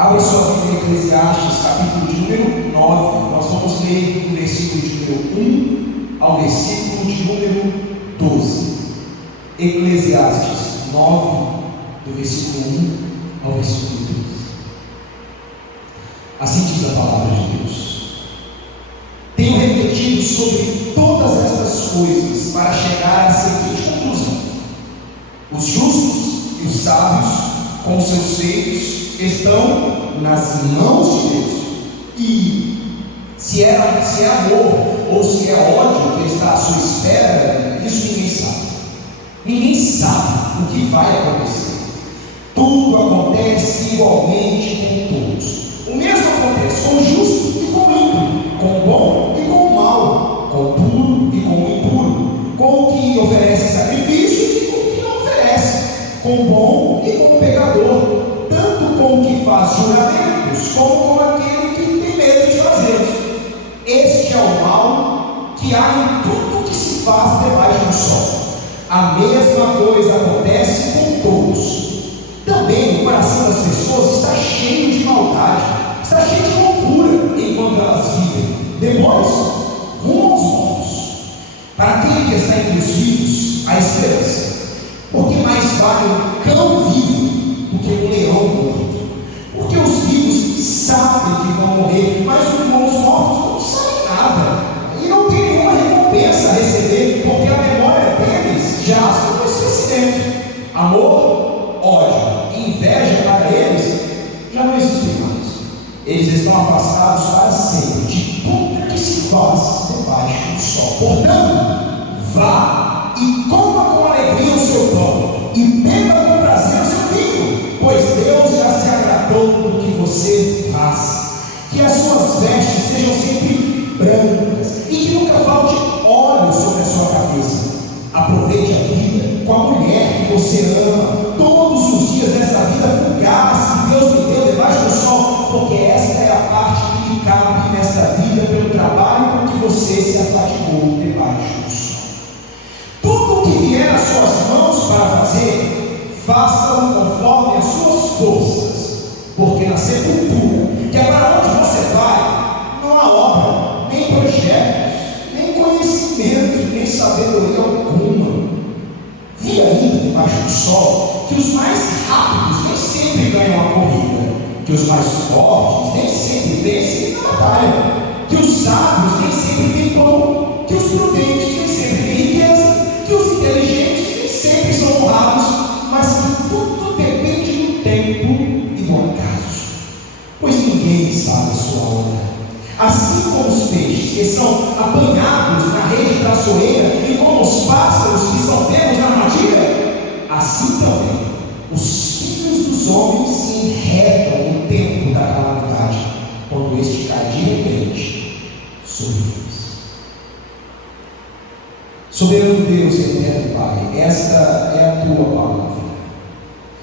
Abra sua Bíblia em Eclesiastes, capítulo de número 9. Nós vamos ler do versículo de número 1 ao versículo de número 12. Eclesiastes 9, do versículo 1 ao versículo 12. Assim diz a palavra de Deus: tenho refletido sobre todas estas coisas para chegar à seguinte conclusão: os justos e os sábios, com seus feitos, estão nas mãos de Deus. E se é amor ou se é ódio que está à sua espera, isso ninguém sabe. Ninguém sabe o que vai acontecer. Tudo acontece igualmente com todos. O mesmo acontece com o justo e com o ímpio, com o bom e com o mau, com o puro e com o impuro, com o que oferece sacrifícios e com o que não oferece, com o bom e com o pecador, tanto com o que faz juramentos, como com aquele que tem medo de fazê-los. Este é o mal que há em tudo que se faz debaixo do sol. A mesma coisa acontece com todos. Também o coração das pessoas está cheio de maldade, está cheio de loucura enquanto elas vivem. Depois, rumo aos mortos. Para aquele que está entre os vivos, a esperança. Porque mais vale um cão vivo do que um leão morto. Porque os vivos sabem que vão morrer, mas os mortos não sabem nada e não tem nenhuma recompensa a receber, porque a memória deles já está no esquecimento. Amor, ódio e inveja para eles já não existem mais. Eles estão afastados para sempre de tudo que se faz debaixo do sol. Portanto, vá e coma com alegria o seu pão e beba com prazer o seu vinho, pois Deus já se agradou do que você faz. Que as suas vestes sejam sempre brancas e que nunca falte óleo sobre a sua cabeça. Aproveite a vida com a mulher que você ama todos os dias dessa vida fugaz que Deus lhe deu debaixo do sol, porque esta é a parte que lhe cabe nesta vida pelo trabalho com que você se afadigou debaixo do sol. Tudo o que vier às suas mãos para fazer, faça-o conforme as suas forças, porque na sepultura, que é para onde você vai, não há obra, nem projetos, nem conhecimento, nem sabedoria alguma. Vi ainda debaixo do sol que os mais rápidos nem sempre ganham a corrida, que os mais fortes nem sempre vencem na batalha, que os sábios nem sempre têm pão, que os prudentes nem sempre têm riqueza, que os inteligentes nem sempre são honrados, mas que tudo depende do tempo e do acaso, pois ninguém sabe a sua hora. Assim como os peixes que são apanhados na rede traiçoeira e como os pássaros que são pegos na armadilha, assim também os filhos dos homens se enredam no tempo da calamidade, quando este cai de repente sobre eles. Soberano Deus e eterno Pai, esta é a tua palavra.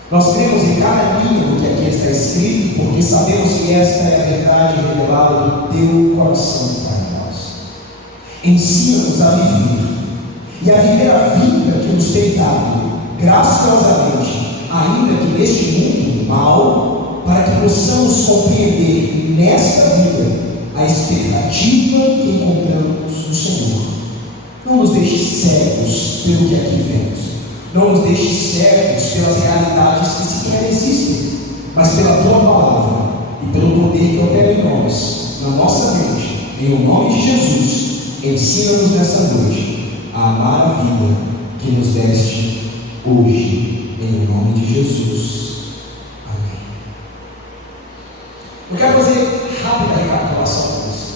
Nós cremos em cada linha do que aqui está escrito, porque sabemos que esta é a verdade revelada do teu coração para nós. Ensina-nos a viver, e a viver a vida que nos tem dado, graciosamente, ainda que neste mundo mal, para que possamos compreender nesta vida a expectativa que encontramos no Senhor. Não nos deixe cegos pelo que aqui vemos. Não nos deixe cegos pelas realidades que sequer existem, mas pela tua palavra e pelo poder que opera em nós, na nossa mente. Em o nome de Jesus, ensina-nos nessa noite a amar a vida que nos deste hoje. Em o nome de Jesus. Amém. Eu quero fazer rápida recapitulação para você.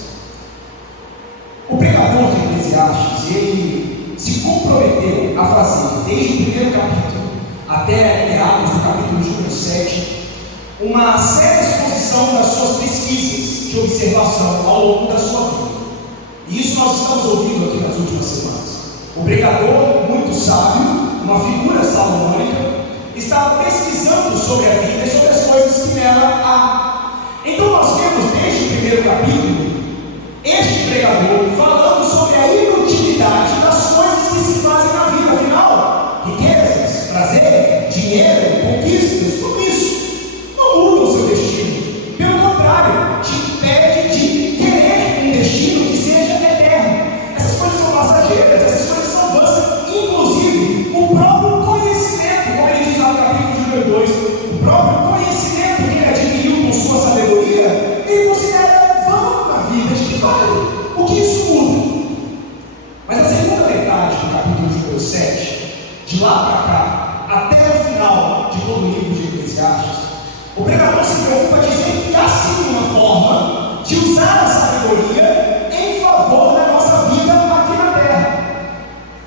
O pregador de Eclesiastes, ele se comprometeu a fazer, desde o primeiro capítulo até meados do capítulo número 7, uma séria exposição das suas pesquisas de observação ao longo da sua vida. E isso nós estamos ouvindo aqui nas últimas semanas. O pregador, muito sábio, uma figura salomônica, estava pesquisando sobre a vida e sobre as coisas que nela há. Então nós vemos desde o primeiro capítulo este pregador falando sobre a inutilidade das coisas que se fazem na vida. Afinal, riquezas, prazer, dinheiro, conquistas, tudo isso não muda o seu destino. de lá para cá, até o final de todo o livro de Eclesiastes, o pregador se preocupa dizendo que há sim uma forma de usar a sabedoria em favor da nossa vida aqui na terra.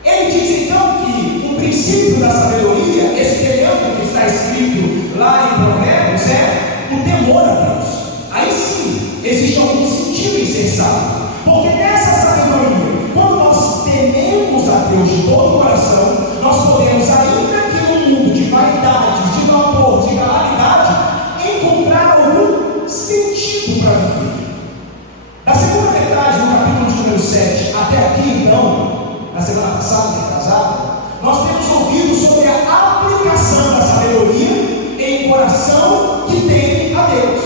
Ele diz então que o princípio da sabedoria, espelhando o que está escrito lá em Provérbios, é o temor a Deus. Aí sim, existe algum sentido em ser sábio, porque nessa sabedoria, quando nós tememos a Deus de todo o coração, nós podemos, ainda que no mundo de vaidades, de vapor, de calamidade, encontrar algum sentido para viver. Na segunda metade do capítulo de número 7 até aqui, então, na semana passada, retrasada, nós temos ouvido sobre a aplicação da sabedoria em coração que teme a Deus.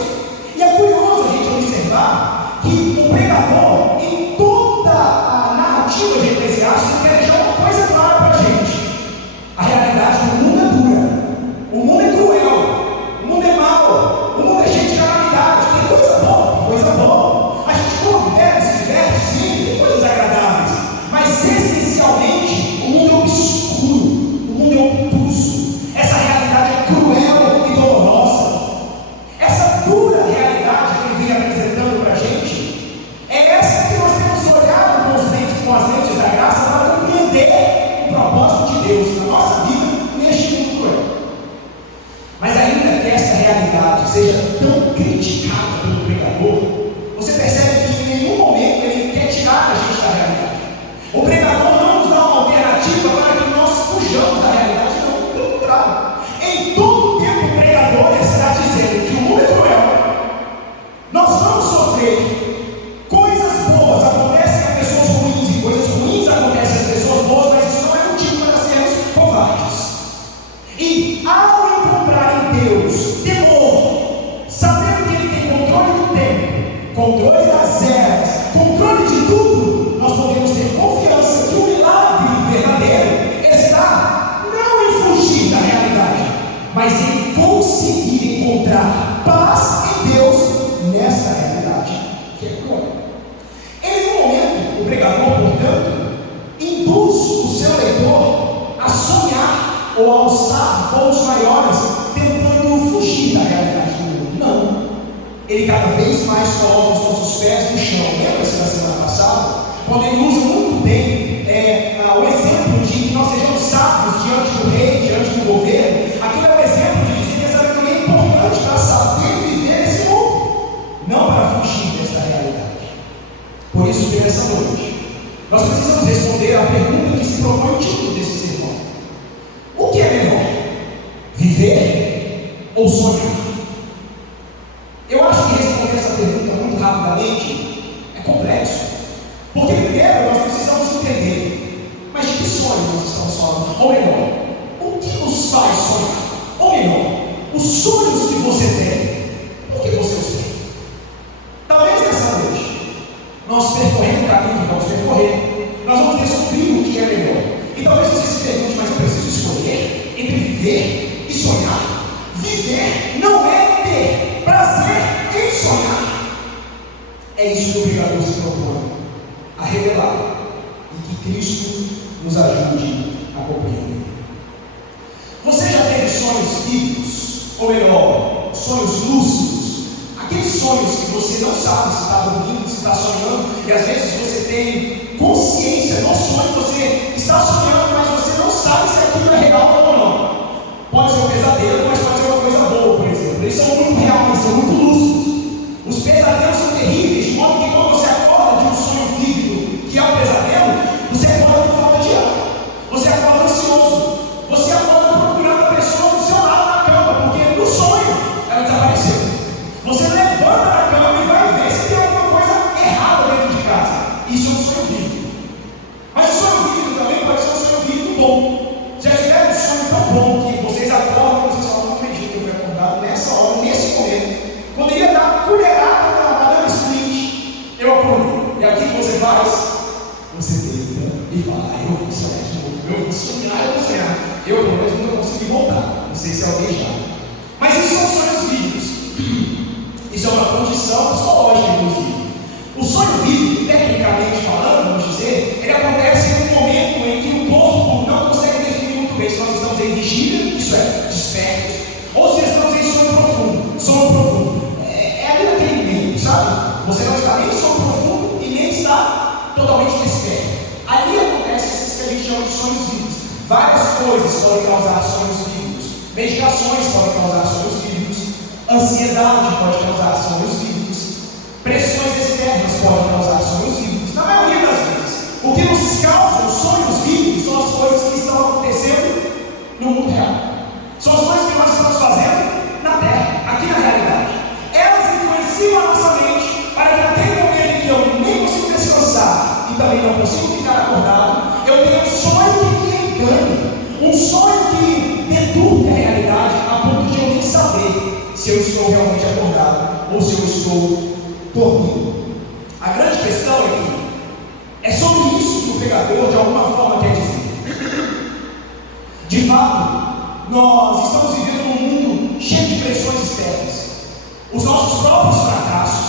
E é curioso a gente observar que o pregador, em toda a narrativa de Eclesiastes, quer deixar uma coisa clara para a gente: a realidade do mundo é dura, o mundo é cruel, o mundo é mau, o mundo é cheio de calamidade. Tem coisa boa, coisa boa. A gente come, bebe, se diverte, sim, tem coisas agradáveis, mas essencialmente o mundo é obscuro, o mundo é obtuso. Essa realidade é cruel e dolorosa. Essa dura realidade que ele vem apresentando para a gente é essa que nós temos olhado com as lentes da graça para compreender o propósito de Deus na nossa vida neste mundo cruel. Mas ainda que essa realidade seja tão criticada pelo pregador, você percebe que em nenhum momento ele quer tirar a gente da realidade. O pregador não nos dá uma alternativa para que nós fujamos da realidade, não, pelo contrário. Em todo tempo o pregador está dizendo que o mundo é cruel, nós vamos sofrer, coisas boas acontecem a pessoas ruins e coisas ruins acontecem às pessoas boas, mas isso não é motivo para sermos covardes. E ao encontrar em Deus temor, sabendo que Ele tem controle do tempo, controle das eras, controle de tudo, nós podemos ter confiança que o milagre verdadeiro está não em fugir da realidade, mas em conseguir encontrar paz em Deus nessa realidade que é cruel. Em nenhum momento o pregador, portanto, induz o seu leitor a sonhar ou a alçar voos maiores tentando fugir da realidade do mundo. Não. Ele cada vez mais coloca os nossos pés no chão. Lembra-se da semana passada? Quando ele usa muito bem o exemplo de que nós sejamos sábios diante do rei, diante do governo. Aquilo é o exemplo de dizer que a sabedoria é importante para saber viver nesse mundo, não para fugir dessa realidade. Por isso que nessa noite nós precisamos responder à pergunta que se propõe o título desse sermão: o que é melhor, viver ou sonhar? Eu acho que responder essa pergunta muito rapidamente é complexo, porque primeiro nós precisamos entender, mas de que sonho nós estamos falando? Ou melhor, o que nos faz sonhar? Ou melhor, os sonhos que você tem, por que você os tem? Talvez nessa noite, nós percorrendo o caminho que vamos percorrer, nós vamos descobrir o que é melhor. E talvez você se pergunte: mas eu preciso escolher entre viver e sonhar? Viver não é ter prazer em sonhar. É isso que o pregador se propõe a revelar, e que Cristo nos ajude a compreender. Você já teve sonhos vívidos, ou melhor, sonhos lúcidos? Aqueles sonhos que você não sabe se está dormindo, se está sonhando, e às vezes você tem consciência no sonho, você está sonhando, mas você não sabe se aquilo é real ou não. Pode ser um pesadelo, mas pode ser uma coisa boa, por exemplo. Eles são muito reais, são muito lúcidos. Os pesadelos são terríveis, de modo que quando você acorda de um sonho vívido, que é um pesadelo, você acorda com falta de ar, você acorda ansioso, você acorda procurando a pessoa do seu lado na cama, porque no sonho ela desapareceu. Você levanta da cama e vai ver se tem alguma coisa errada dentro de casa. Isso é um sonho vívido. Mas o sonho vívido também pode ser um sonho vívido bom. Já tiveram um sonho tão bom que vocês acordam e vocês falam: não acredito que eu fui acordado nessa hora, nesse momento, quando ia dar uma colherada na banana split, eu acordei. E aqui que você faz? Você deita e fala: eu vou sonhar de novo, eu vou sonhar, eu vou sonhar. Eu, pelo menos, nunca consegui voltar. Não sei se alguém já. Mas isso são sonhos vívidos. Isso é uma condição psicológica, inclusive. O sonho vívido, tecnicamente falando, vamos dizer, ele acontece no momento em que o corpo não consegue definir muito bem. totalmente desperto. Ali acontecem esses que a gente chama de sonhos vívidos. Várias coisas podem causar sonhos vívidos. Medicações podem causar sonhos vívidos. Ansiedade pode causar sonhos vívidos. Pressões externas podem causar sonhos vívidos. Na maioria das vezes, o que nos causa os sonhos vívidos são as coisas que estão acontecendo no mundo real. São as coisas que nós estamos fazendo na Terra, aqui na realidade. Elas influenciam a nossa mente para que naquele momento em que eu nem consigo descansar e também não consigo ficar acordado, eu tenho um sonho que me engane, um sonho que deturpe a realidade a ponto de eu nem saber se eu estou realmente acordado ou se eu estou dormindo. A grande questão é que é sobre isso que o pregador de alguma forma quer dizer. De fato, nós estamos vivendo num mundo cheio de pressões externas. Os nossos próprios fracassos,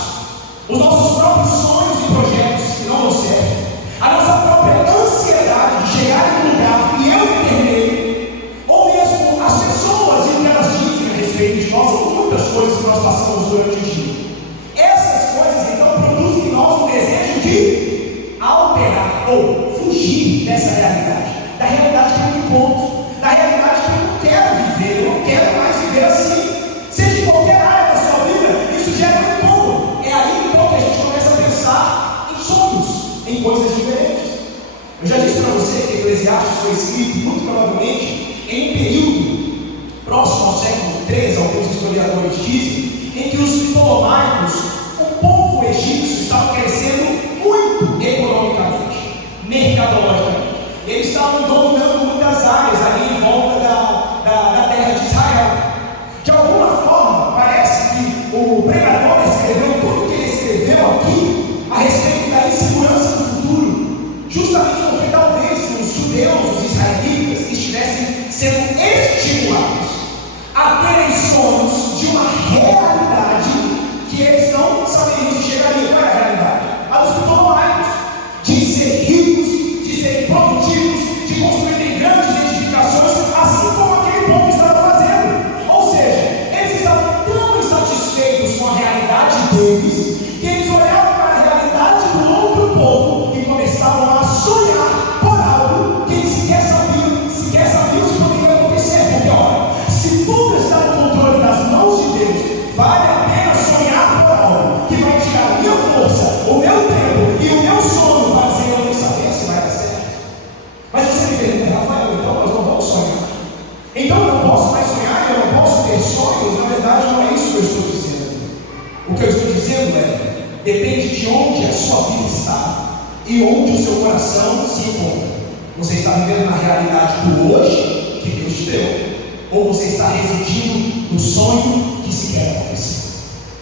os nossos próprios sonhos e projetos que não dão certo, a nossa própria ansiedade de chegar em um lugar e eu me perder, ou mesmo as pessoas e o que elas dizem a respeito de nós, ou muitas coisas que nós passamos durante o dia. Essas coisas então produzem em nós um desejo de alterar ou fugir dessa realidade, da realidade que eu me encontro, da realidade que eu não quero viver, eu não quero mais viver assim. Seja em qualquer área da sua vida, isso gera um incômodo. É aí então que a gente começa a pensar em sonhos, em coisas diferentes. Eu já disse para você que Eclesiastes foi escrito, muito provavelmente, em um período próximo ao século III, alguns historiadores dizem, em que os ptolomaicos, o povo egípcio, estava crescendo muito economicamente, mercadologicamente. Eles estavam dominando muitas áreas ali em volta da terra de Israel. De alguma forma, parece que o pregador escreveu tudo o que ele escreveu aqui a respeito da insegurança do futuro, justamente porque talvez os judeus, os israelitas, estivessem sendo estimulados a terem sonhos de uma realidade que eles não saberiam se chegaria. Qual é a realidade? A dos ptolomaicos, de ser ricos, de serem produtivos, de construírem grandes edificações, assim como aquele povo estava fazendo. Ou seja, eles estavam tão insatisfeitos com a realidade deles, que eles olhavam para a realidade do outro povo e começavam a sonhar por algo que eles sequer sabiam se poderia acontecer. Porque olha, se tudo está no controle das mãos de Deus, vale a pena sonhar por algo que vai tirar a minha força, o meu tempo e o meu sono, baseado em não saber se vai dar certo. Mas você me pergunta, Rafael, então nós não vamos sonhar? Então eu não posso mais sonhar, eu não posso ter sonhos? Na verdade, não é isso que eu estou dizendo. O que eu estou dizendo é, depende de onde a sua vida está e onde o seu coração se encontra. Você está vivendo na realidade do hoje que Deus te deu, ou você está residindo no sonho que se quer acontecer?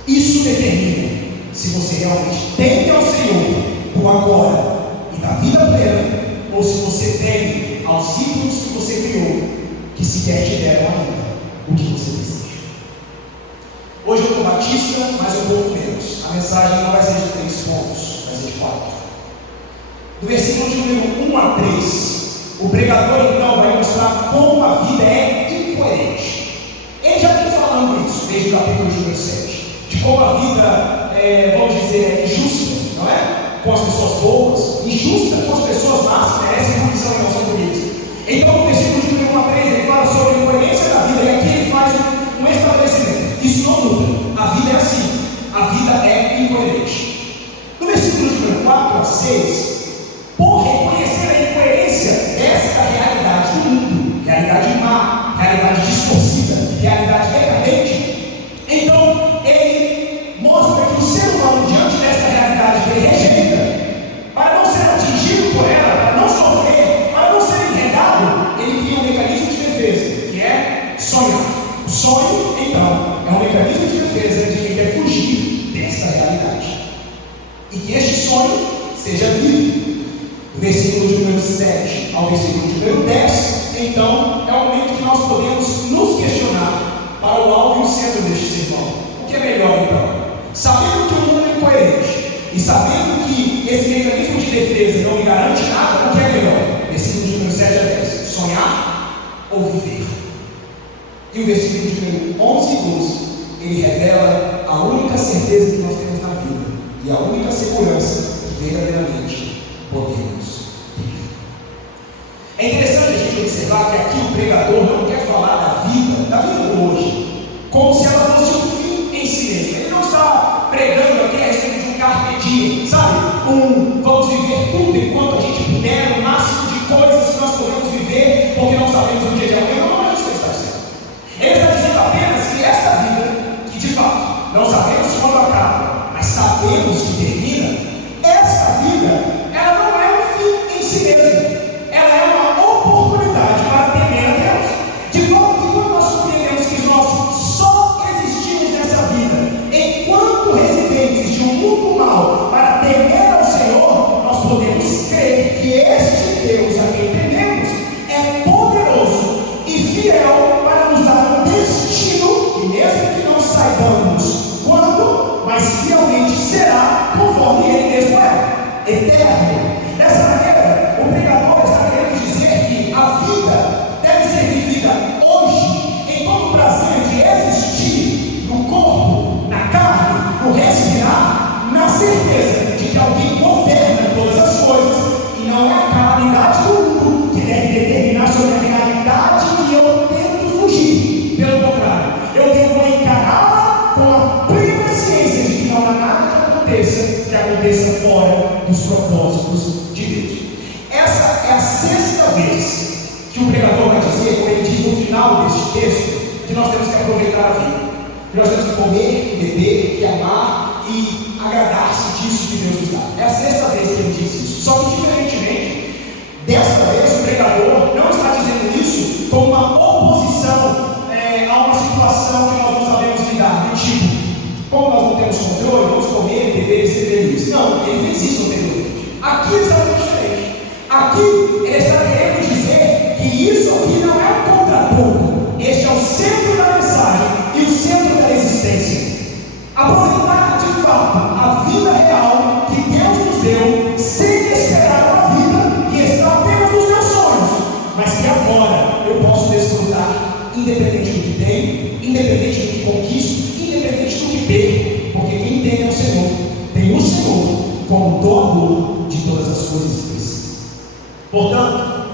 Isso determina se você realmente teme ao Senhor do agora e da vida plena, ou se você teme aos ídolos que você criou, que sequer te deram ainda o que você deseja. Hoje eu estou batista, mas um pouco menos. A mensagem não vai ser de 3 pontos, vai ser de 4. Do versículo de número 1 a 3, o pregador então vai mostrar como a vida é incoerente. Ele já vem falando isso desde o capítulo número 7, de como a vida vamos dizer, injusta, não é? Com as pessoas boas, injusta com as pessoas más que merecem punição e não são punidas. Então, no versículo de número 1 a 3, ele fala sobre a incoerência da vida, e aqui ele faz um estabelecimento. Isso não muda, a vida é assim, a vida é incoerente. No versículo de número 4 a 6, por reconhecer a incoerência desta realidade do mundo, realidade má, realidade distorcida, realidade decadente, então ele mostra que o ser humano, diante desta realidade que ele rejeita, para não ser atingido por ela, para não sofrer, para não ser enredado, ele cria um mecanismo de defesa, que é sonhar. O sonho, então, é um mecanismo de defesa de quem quer fugir desta realidade, e que este sonho seja livre. Do versículo de número 7 ao versículo de número 10, então, é o momento que nós podemos nos questionar para o alvo e o centro deste sermão. O que é melhor, então? Sabendo que o mundo é incoerente e sabendo que esse mecanismo de defesa não me garante nada, o que é melhor? Versículo de número 7 a 10, sonhar ou viver? E o versículo de número 11 e 12, ele revela a única certeza que nós temos na vida e a única segurança que verdadeiramente aqui o pregador não quer falar da vida do hoje, como se ela fosse um fim em si mesma. Ele não está pregando aqui a respeito de um carpe diem, sabe? Vamos viver tudo enquanto a gente puder, o máximo de coisas que nós podemos viver, porque não sabemos o dia de amanhã. Não é isso que ele está dizendo. Ele está dizendo apenas que esta vida, que de fato não sabemos quando acaba, mas sabemos que termina, essa vida, ela não é um fim em si mesma. Ela é uma oportunidade para temer a Deus. De modo que quando nós compreendemos que nós só existimos nessa vida enquanto residentes de um mundo mau para temer ao Senhor, nós podemos crer que este Deus a quem tememos é poderoso e fiel para nos dar um destino que, mesmo que não saibamos quando, mas fielmente será conforme Ele mesmo é, eterno. Dessa maneira, o pregador está querendo dizer que a vida deve ser vivida hoje, em todo o prazer de existir no corpo, na carne, no respirar, na certeza de que alguém governa todas as coisas, e não é a calamidade do mundo que deve determinar sobre a realidade que eu tento fugir. Pelo contrário, eu devo encará-la com a plena ciência de que não há nada que aconteça fora dos propósitos de Deus. Essa é a sexta vez que o pregador vai dizer, como ele diz no final deste texto, que nós temos que aproveitar a vida, que nós temos que comer, beber, que amar e agradar-se disso que Deus nos dá. É a sexta vez que ele diz isso. Só que, diferentemente, desta vez o pregador não está dizendo isso como uma oposição a uma situação que nós não sabemos lidar, do tipo, como nós não temos controle, vamos comer, beber e ser feliz. Não, ele fez isso anteriormente. Aqui é exatamente diferente. Aqui ele está querendo dizer que isso aqui não é um contraponto. Este é o centro da mensagem e o centro da existência. Aproveitar de fato a vida real que Deus nos deu, sem esperar uma vida que está apenas nos meus sonhos, mas que agora eu posso desfrutar, independente do que tenho, independente do que conquisto, independente do que perco, porque quem tem é o Senhor, tem o Senhor como doador de todas as coisas. Portanto,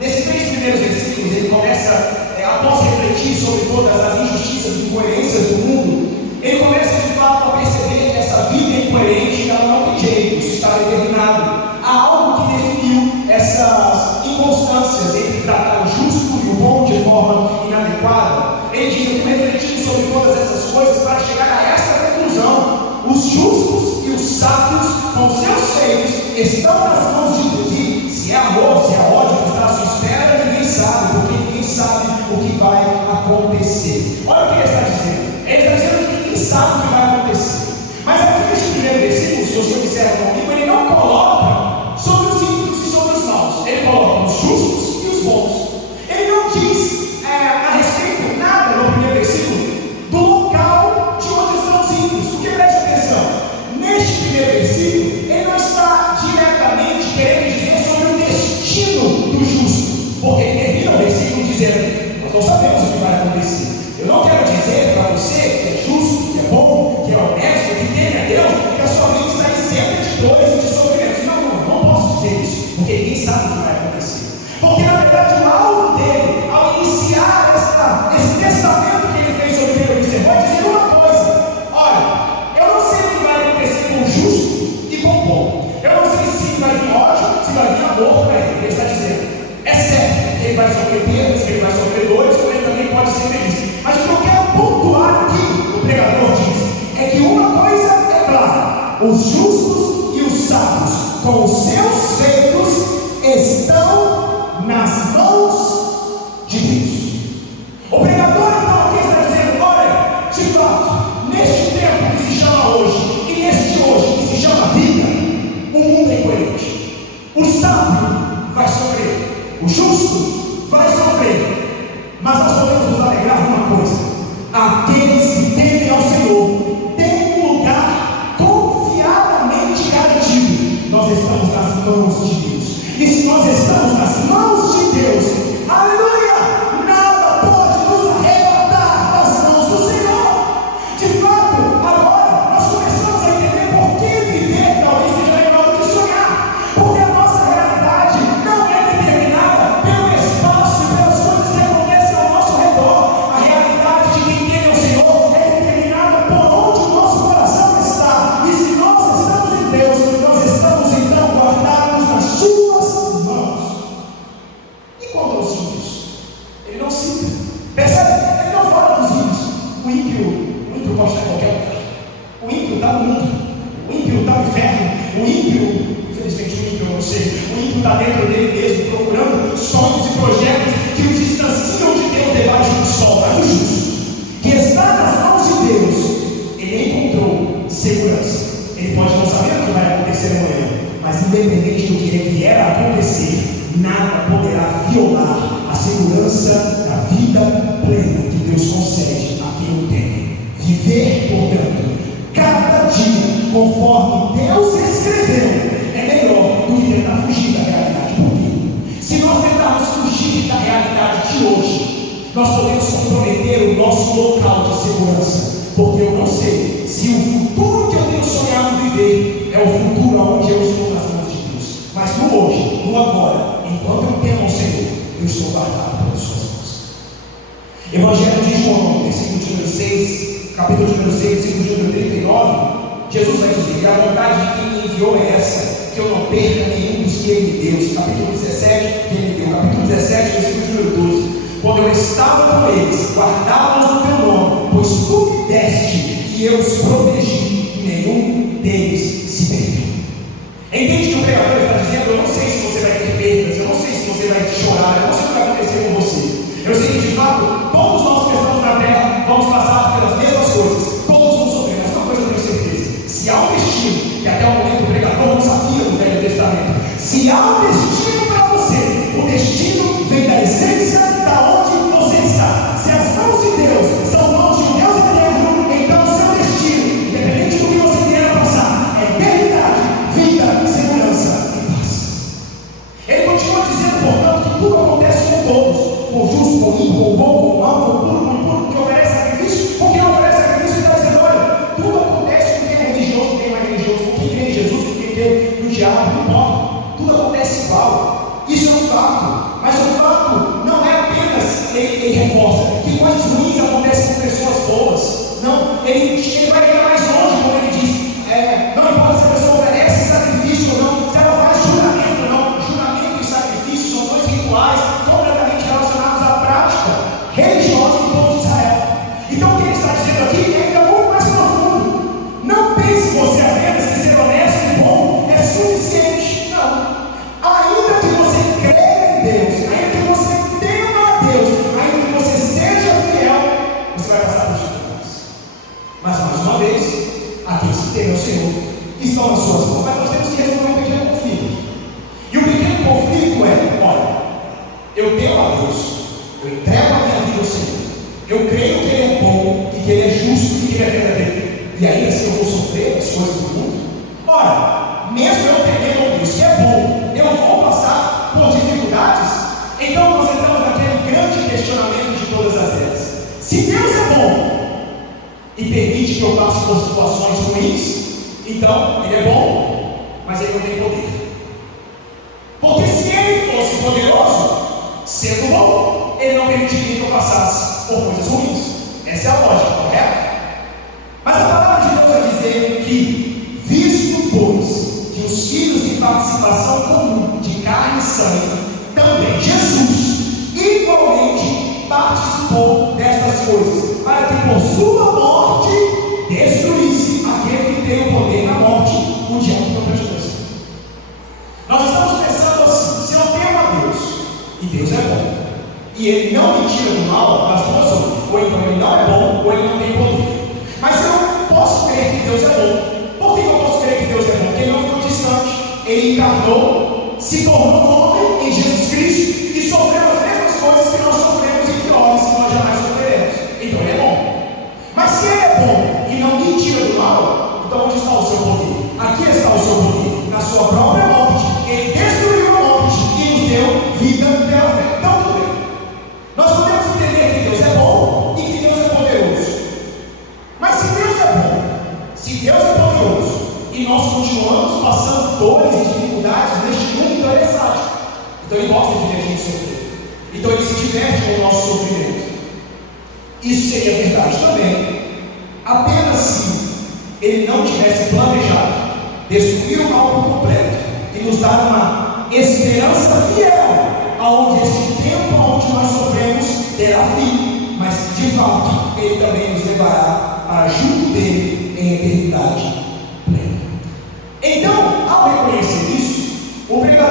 nesses 3 primeiros versículos, ele começa, após refletir sobre todas as injustiças e incoerências do mundo, ele começa de fato a perceber que essa vida incoerente ela não tem jeito, isso está determinado. Há algo que definiu essas inconstâncias entre tratar o justo e o bom de forma inadequada. Ele diz: eu estou refletindo sobre todas essas coisas para chegar a essa conclusão. Os justos e os sábios, com seus feitos, estão nas mãos de Deus. E se é amor, se é ódio que está à sua espera, ninguém sabe, porque ninguém sabe o que vai acontecer. Olha o que ele está dizendo. Ele está dizendo que ninguém sabe o que vai acontecer. Mas aqui neste primeiro versículo, se você observa comigo, ele não coloca sobre os ímpios e sobre os maus. Ele coloca os justos e os bons. Ele não diz a respeito nada no primeiro versículo do local de onde estão os ímpios. Porque preste atenção, neste primeiro versículo, ele não está diretamente querendo dizer sobre o destino do justo, porque ele termina o versículo dizendo: nós não sabemos o que vai acontecer. Eu não quero dizer para você que é justo, que é bom, que é honesto, que teme a Deus, que a sua vida está isenta de dores e de sofrimentos. Não posso dizer isso, porque ninguém sabe o que vai acontecer. Porque na verdade o alvo dele, ao iniciar esse testamento que ele fez sobre Deus, ele vai dizer uma coisa: olha, eu não sei o que vai acontecer com o justo e com o bom. Eu não sei se vai vir ódio, se vai vir amor para ele. Ele está dizendo: é certo que ele vai sofrer perdas, que ele vai sofrer dores, que ele também pode ser feliz. Mas o que eu quero pontuar aqui, o pregador diz, é que uma coisa é clara: os justos e os sábios, com os seus feitos, estão nas mãos de Deus. O pregador então aqui está dizendo: olha, de fato, neste tempo que se chama hoje, e neste hoje que se chama vida, o mundo é incoerente. O sábio vai sofrer, o justo vai sofrer, mas nós podemos nos alegrar de uma coisa: aqueles que temem ao Senhor têm um lugar confiadamente garantido. Nós estamos nas mãos de Deus. E se nós estamos nas mãos de Deus, aleluia, nada pode nos arrebatar das mãos do Senhor. De fato, agora nós começamos a entender por que viver talvez seja melhor do que sonhar. Porque a nossa realidade não é determinada pelo espaço e pelas coisas seja, o ímpio está dentro dele mesmo, procurando sonhos e projetos que o distanciam de Deus debaixo do sol. Mas o justo, que está nas mãos de Deus, ele encontrou segurança. Ele pode não saber o que vai acontecer amanhã, mas independente do que vier a acontecer, nada poderá violar a segurança da vida plena que Deus concede a quem o teme. Viver, portanto, cada dia conforme Deus escreveu é melhor do que tentar fugir da realidade. Por quê? Se nós tentarmos fugir da realidade de hoje, nós podemos comprometer o nosso local de segurança, porque eu não sei se o futuro que eu tenho sonhado viver é o futuro onde eu estou nas mãos de Deus, mas no hoje, no agora, enquanto eu temo ao Senhor, eu estou guardado pelas suas mãos. Evangelho de João, versículo número 6, capítulo número 6, versículo número 39, Jesus vai dizer que a vontade de quem me enviou é essa, que eu não perca nenhum dos que ele me deu. Capítulo 17, que ele me deu. Capítulo 17, versículo número 12. Quando eu estava com eles, guardava-os no teu nome, pois tu me deste e eu os protegi, e nenhum deles se perdeu. Entende que o pregador está dizendo: eu não sei se você vai ter perdas, eu não sei se você vai chorar, eu não sei o que vai acontecer com você. Eu sei que de fato, todos nós que estamos na terra vamos passar pelas mesmas coisas, todos vamos sofrer, mas uma coisa eu tenho certeza: se há um destino, que até o momento o pregador não sabia no Velho Testamento, se há um destino para você, o destino vem da essência da onde você está. Se as mãos de Deus são mãos de um Deus eterno, então o seu destino, independente do que você vier a passar, é eternidade, vida, segurança e paz. Ele continua dizendo, portanto, que tudo acontece com todos, com justo, com ímpio, com bom, com mal, com puro, com impuro, que oferece sacrifício, com quem não oferece sacrifício. Ele está dizendo: olha, tudo acontece com quem é religioso, com quem não é religioso, com quem crê em Jesus, com quem crê no diabo, não importa, tudo acontece igual. Isso é um fato, mas o fato não é apenas, ele reforça que coisas ruins acontecem com pessoas boas. Não, ele vai ir mais longe quando ele diz: não importa se a pessoa oferece sacrifício ou não, se ela faz juramento ou não. Juramento e sacrifício são dois rituais completamente relacionados à prática religiosa do povo de Israel. Então o que ele está dizendo aqui é ainda muito mais profundo. Não pense você apenas que ser honesto e bom é suficiente. Não. Ainda que você creia em Deus, ainda que você tema a Deus, ainda que você seja fiel, você vai passar por dificuldades. Mas mais uma vez, aqueles que temem ao Senhor estão nas suas mãos. Mas nós temos que resolver um pequeno conflito. E o pequeno conflito é: olha, eu temo a Deus, eu entrego a minha vida ao Senhor, eu creio que Ele é bom e que Ele é justo e que Ele é verdadeiro, e ainda assim eu vou sofrer as coisas do mundo. Ora, mesmo eu temendo a Deus que é bom, eu vou passar por dificuldades. Então nós entramos naquele grande questionamento de todas as eras: se Deus é bom e permite que eu passe por situações ruins, então Ele é bom, mas Ele não tem poder. Porque se Ele fosse poderoso, sendo bom, Ele não permitiria que eu passasse por coisas ruins. Essa é a lógica, correto? Mas a palavra de Deus vai dizer que, visto pois que os filhos de participação comum de carne e sangue, também Jesus igualmente participou destas coisas, para que por sua morte destruísse aquele que tem o poder na morte, o diabo que não. Nós estamos pensando assim: se eu temo a Deus, e Deus é bom, e Ele não me tira do mal, das duas ou então Ele não é bom, ou Ele não tem poder. Mas eu posso crer que Deus é bom. Por que eu posso crer que Deus é bom? Porque Ele não ficou distante, Ele encarnou, se tornou homem em Jesus Cristo e sofreu as mesmas coisas que nós sofremos e piores que nós jamais sofreremos. Então Ele é bom. Mas se Ele é bom e não me tira do mal, então onde está o seu poder? Aqui está o seu poder, na sua própria morte. Ele destruiu a morte e nos deu vida pela fé. Então tudo bem. Nós podemos entender que Deus é bom e que Deus é poderoso. Mas se Deus é bom, se Deus é poderoso, e nós continuamos passando dores e dificuldades neste mundo, então Ele é sádico. Então Ele gosta de ver a gente sofrer. Então Ele se diverte com o nosso sofrimento. Isso seria verdade também apenas se Ele não tivesse planejado destruir o mal por completo e nos dar uma esperança fiel, aonde este tempo onde nós sofremos terá fim, mas de fato Ele também nos levará para junto dele em eternidade plena. Então, ao reconhecer isso, o pregador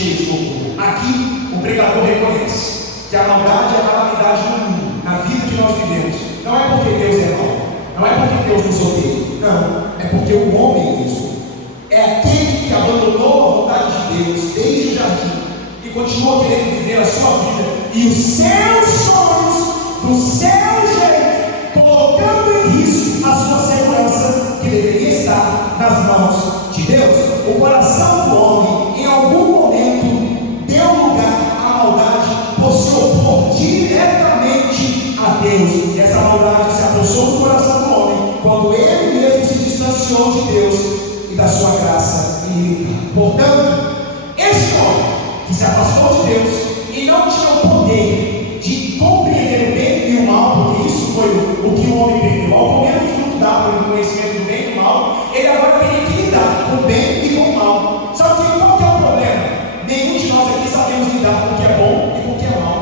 cheio de louvor. Aqui o pregador reconhece que a maldade e a calamidade no mundo, na vida que nós vivemos, não é porque Deus é mau, não é porque Deus nos odeia, não, é porque o homem mesmo é aquele que abandonou a vontade de Deus desde o jardim e continua querendo viver a sua vida e os seus sonhos do seu jeito, colocando em risco a sua segurança que deveria estar nas mãos de Deus. O coração do homem em algum momento deu lugar à maldade por se opor diretamente a Deus, e essa maldade se apossou do coração do homem quando ele mesmo se distanciou de Deus e da sua graça ilimitada. Portanto, este homem que se afastou de Deus e não tinha o poder de compreender o bem e o mal, porque isso foi o que o homem perdeu. Ao comer o fruto da árvore do conhecimento do bem e do mal, ele agora teria que lidar com o bem e com o mal. Só que qual que é o problema? Nenhum de nós aqui sabemos lidar com o que é bom e com o que é mal.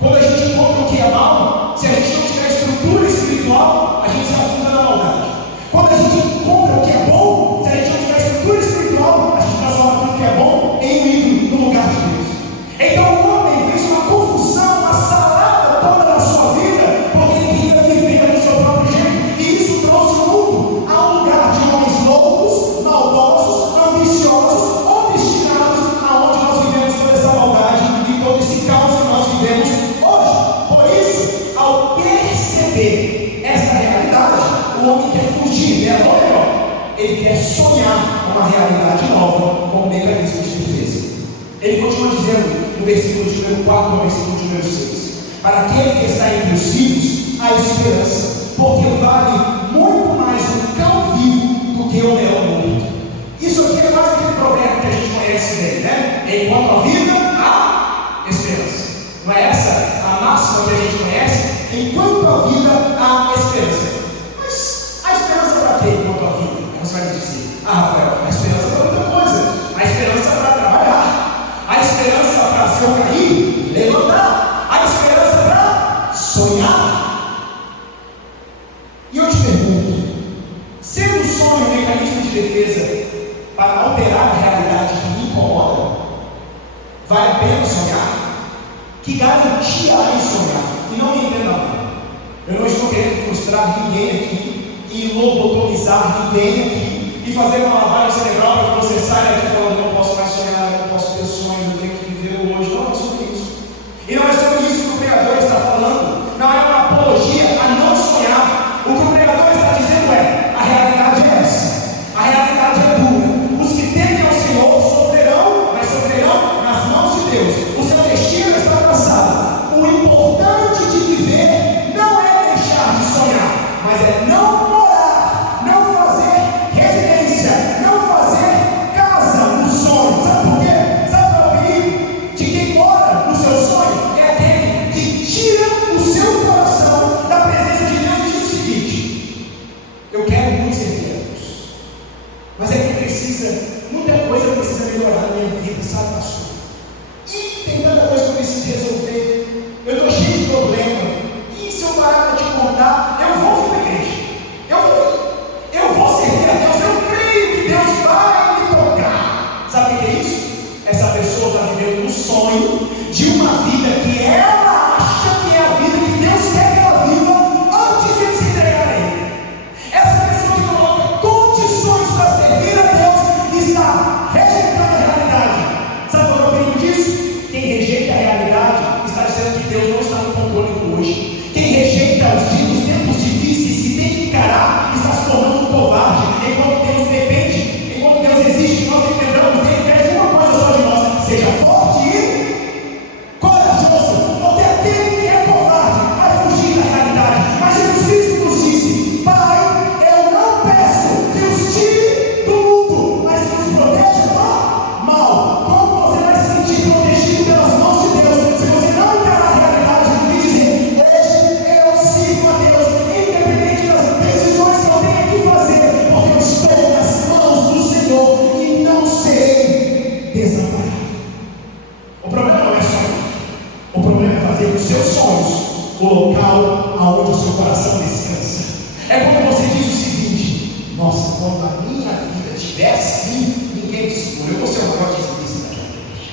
Quando a gente encontra o que é mal, se a gente não tiver estrutura espiritual, a gente se afunda na maldade. Quando a gente encontra o que é bom, se a gente não tiver estrutura espiritual, a gente transforma tudo que é bom em um ídolo no lugar de Deus. Então o homem fez uma confusão, uma salada toda na sua vida, porque ele queria viver do seu próprio jeito, e isso trouxe o mundo a um lugar de homens loucos, maldosos, ambiciosos, obstinados, aonde nós vivemos toda essa maldade e todo esse caos que nós vivemos hoje. Por isso, ao perceber essa realidade, o homem quer fugir dela, ou melhor, ele quer sonhar uma realidade nova como mecanismo de defesa. Ele continua dizendo no versículo de número 4 ao versículo de número 6: para aquele que está entre os vivos, há esperança, porque vale muito mais um cão vivo do que um leão morto. Isso aqui é quase aquele provérbio que a gente conhece bem, né? Enquanto a vida, há esperança. Não é essa a máxima que a gente conhece? Enquanto a vida, há esperança. Mas a esperança para quê enquanto a vida? Você vai me dizer: Rafael, a esperança para muita coisa. A esperança para trabalhar, a esperança para se eu cair, levantar, a esperança para sonhar. E eu te pergunto, sendo o sonho um mecanismo de defesa para alterar a realidade que me incomoda, vale a pena sonhar? Que garantia há em sonhar? E não me entenda mal, eu não estou querendo frustrar ninguém aqui e lobotomizar ninguém aqui e fazer uma lavagem cerebral para que você saia daqui falando: não posso mais sonhar, eu não posso ter sonhos, eu tenho que viver hoje. Não é sobre isso. E não é sobre isso que o pregador está falando. Não é uma apologia a não sonhar. O que o pregador está dizendo é: a realidade é essa. A realidade é dura. Os que temem ao Senhor sofrerão, mas sofrerão nas mãos de Deus. O seu destino está traçado. O importante de viver não é deixar de sonhar, mas é não morar, não fazer residência, não fazer casa no sonho. Sabe por quê? Sabe qual é o perigo de quem mora no seu sonho? É aquele que tira o seu coração da presença de Deus e diz o seguinte: eu quero muito servir a Deus, mas é que muita coisa precisa melhorar na minha vida, sabe, pastor? E tem tanta coisa que eu preciso resolver, eu estou cheio de problema, e se eu parar para te contar, eu vou vir para a igreja, eu vou servir a Deus, eu creio que Deus vai me tocar. Sabe o que é isso? Essa pessoa está vivendo um sonho de uma vida que ela acha que é a vida que Deus quer que ela viva antes de se entregar a Ele. Essa pessoa que coloca condições para servir a Deus está rejeitando a realidade. Sabe qual é o perigo disso? Quem rejeita a realidade está dizendo que Deus não está no controle do hoje. Quem rejeita os tempos difíceis que tem que encarar está se tornando um covarde. Enquanto Deus depende, enquanto Deus existe, nós dependamos dele, pede uma coisa só de nós: seja forte e corajoso, porque aquele que é covarde vai fugir da realidade. Mas Jesus Cristo nos disse: Pai, eu não peço que os tire do mundo, mas que os proteja do mal. Como você vai se sentir protegido pelas mãos de Deus se você não encarar a realidade e dizer: hoje eu sirvo a Deus, independente das decisões que eu tenho que fazer, porque eu estou nas mãos do Senhor e não serei desamparado. O problema não é sonhar, o problema é fazer dos seus sonhos o local aonde o seu coração descansa. É quando você diz o seguinte: nossa, quando a minha vida estiver assim, ninguém me segura, eu vou ser o maior dizimista daquela igreja.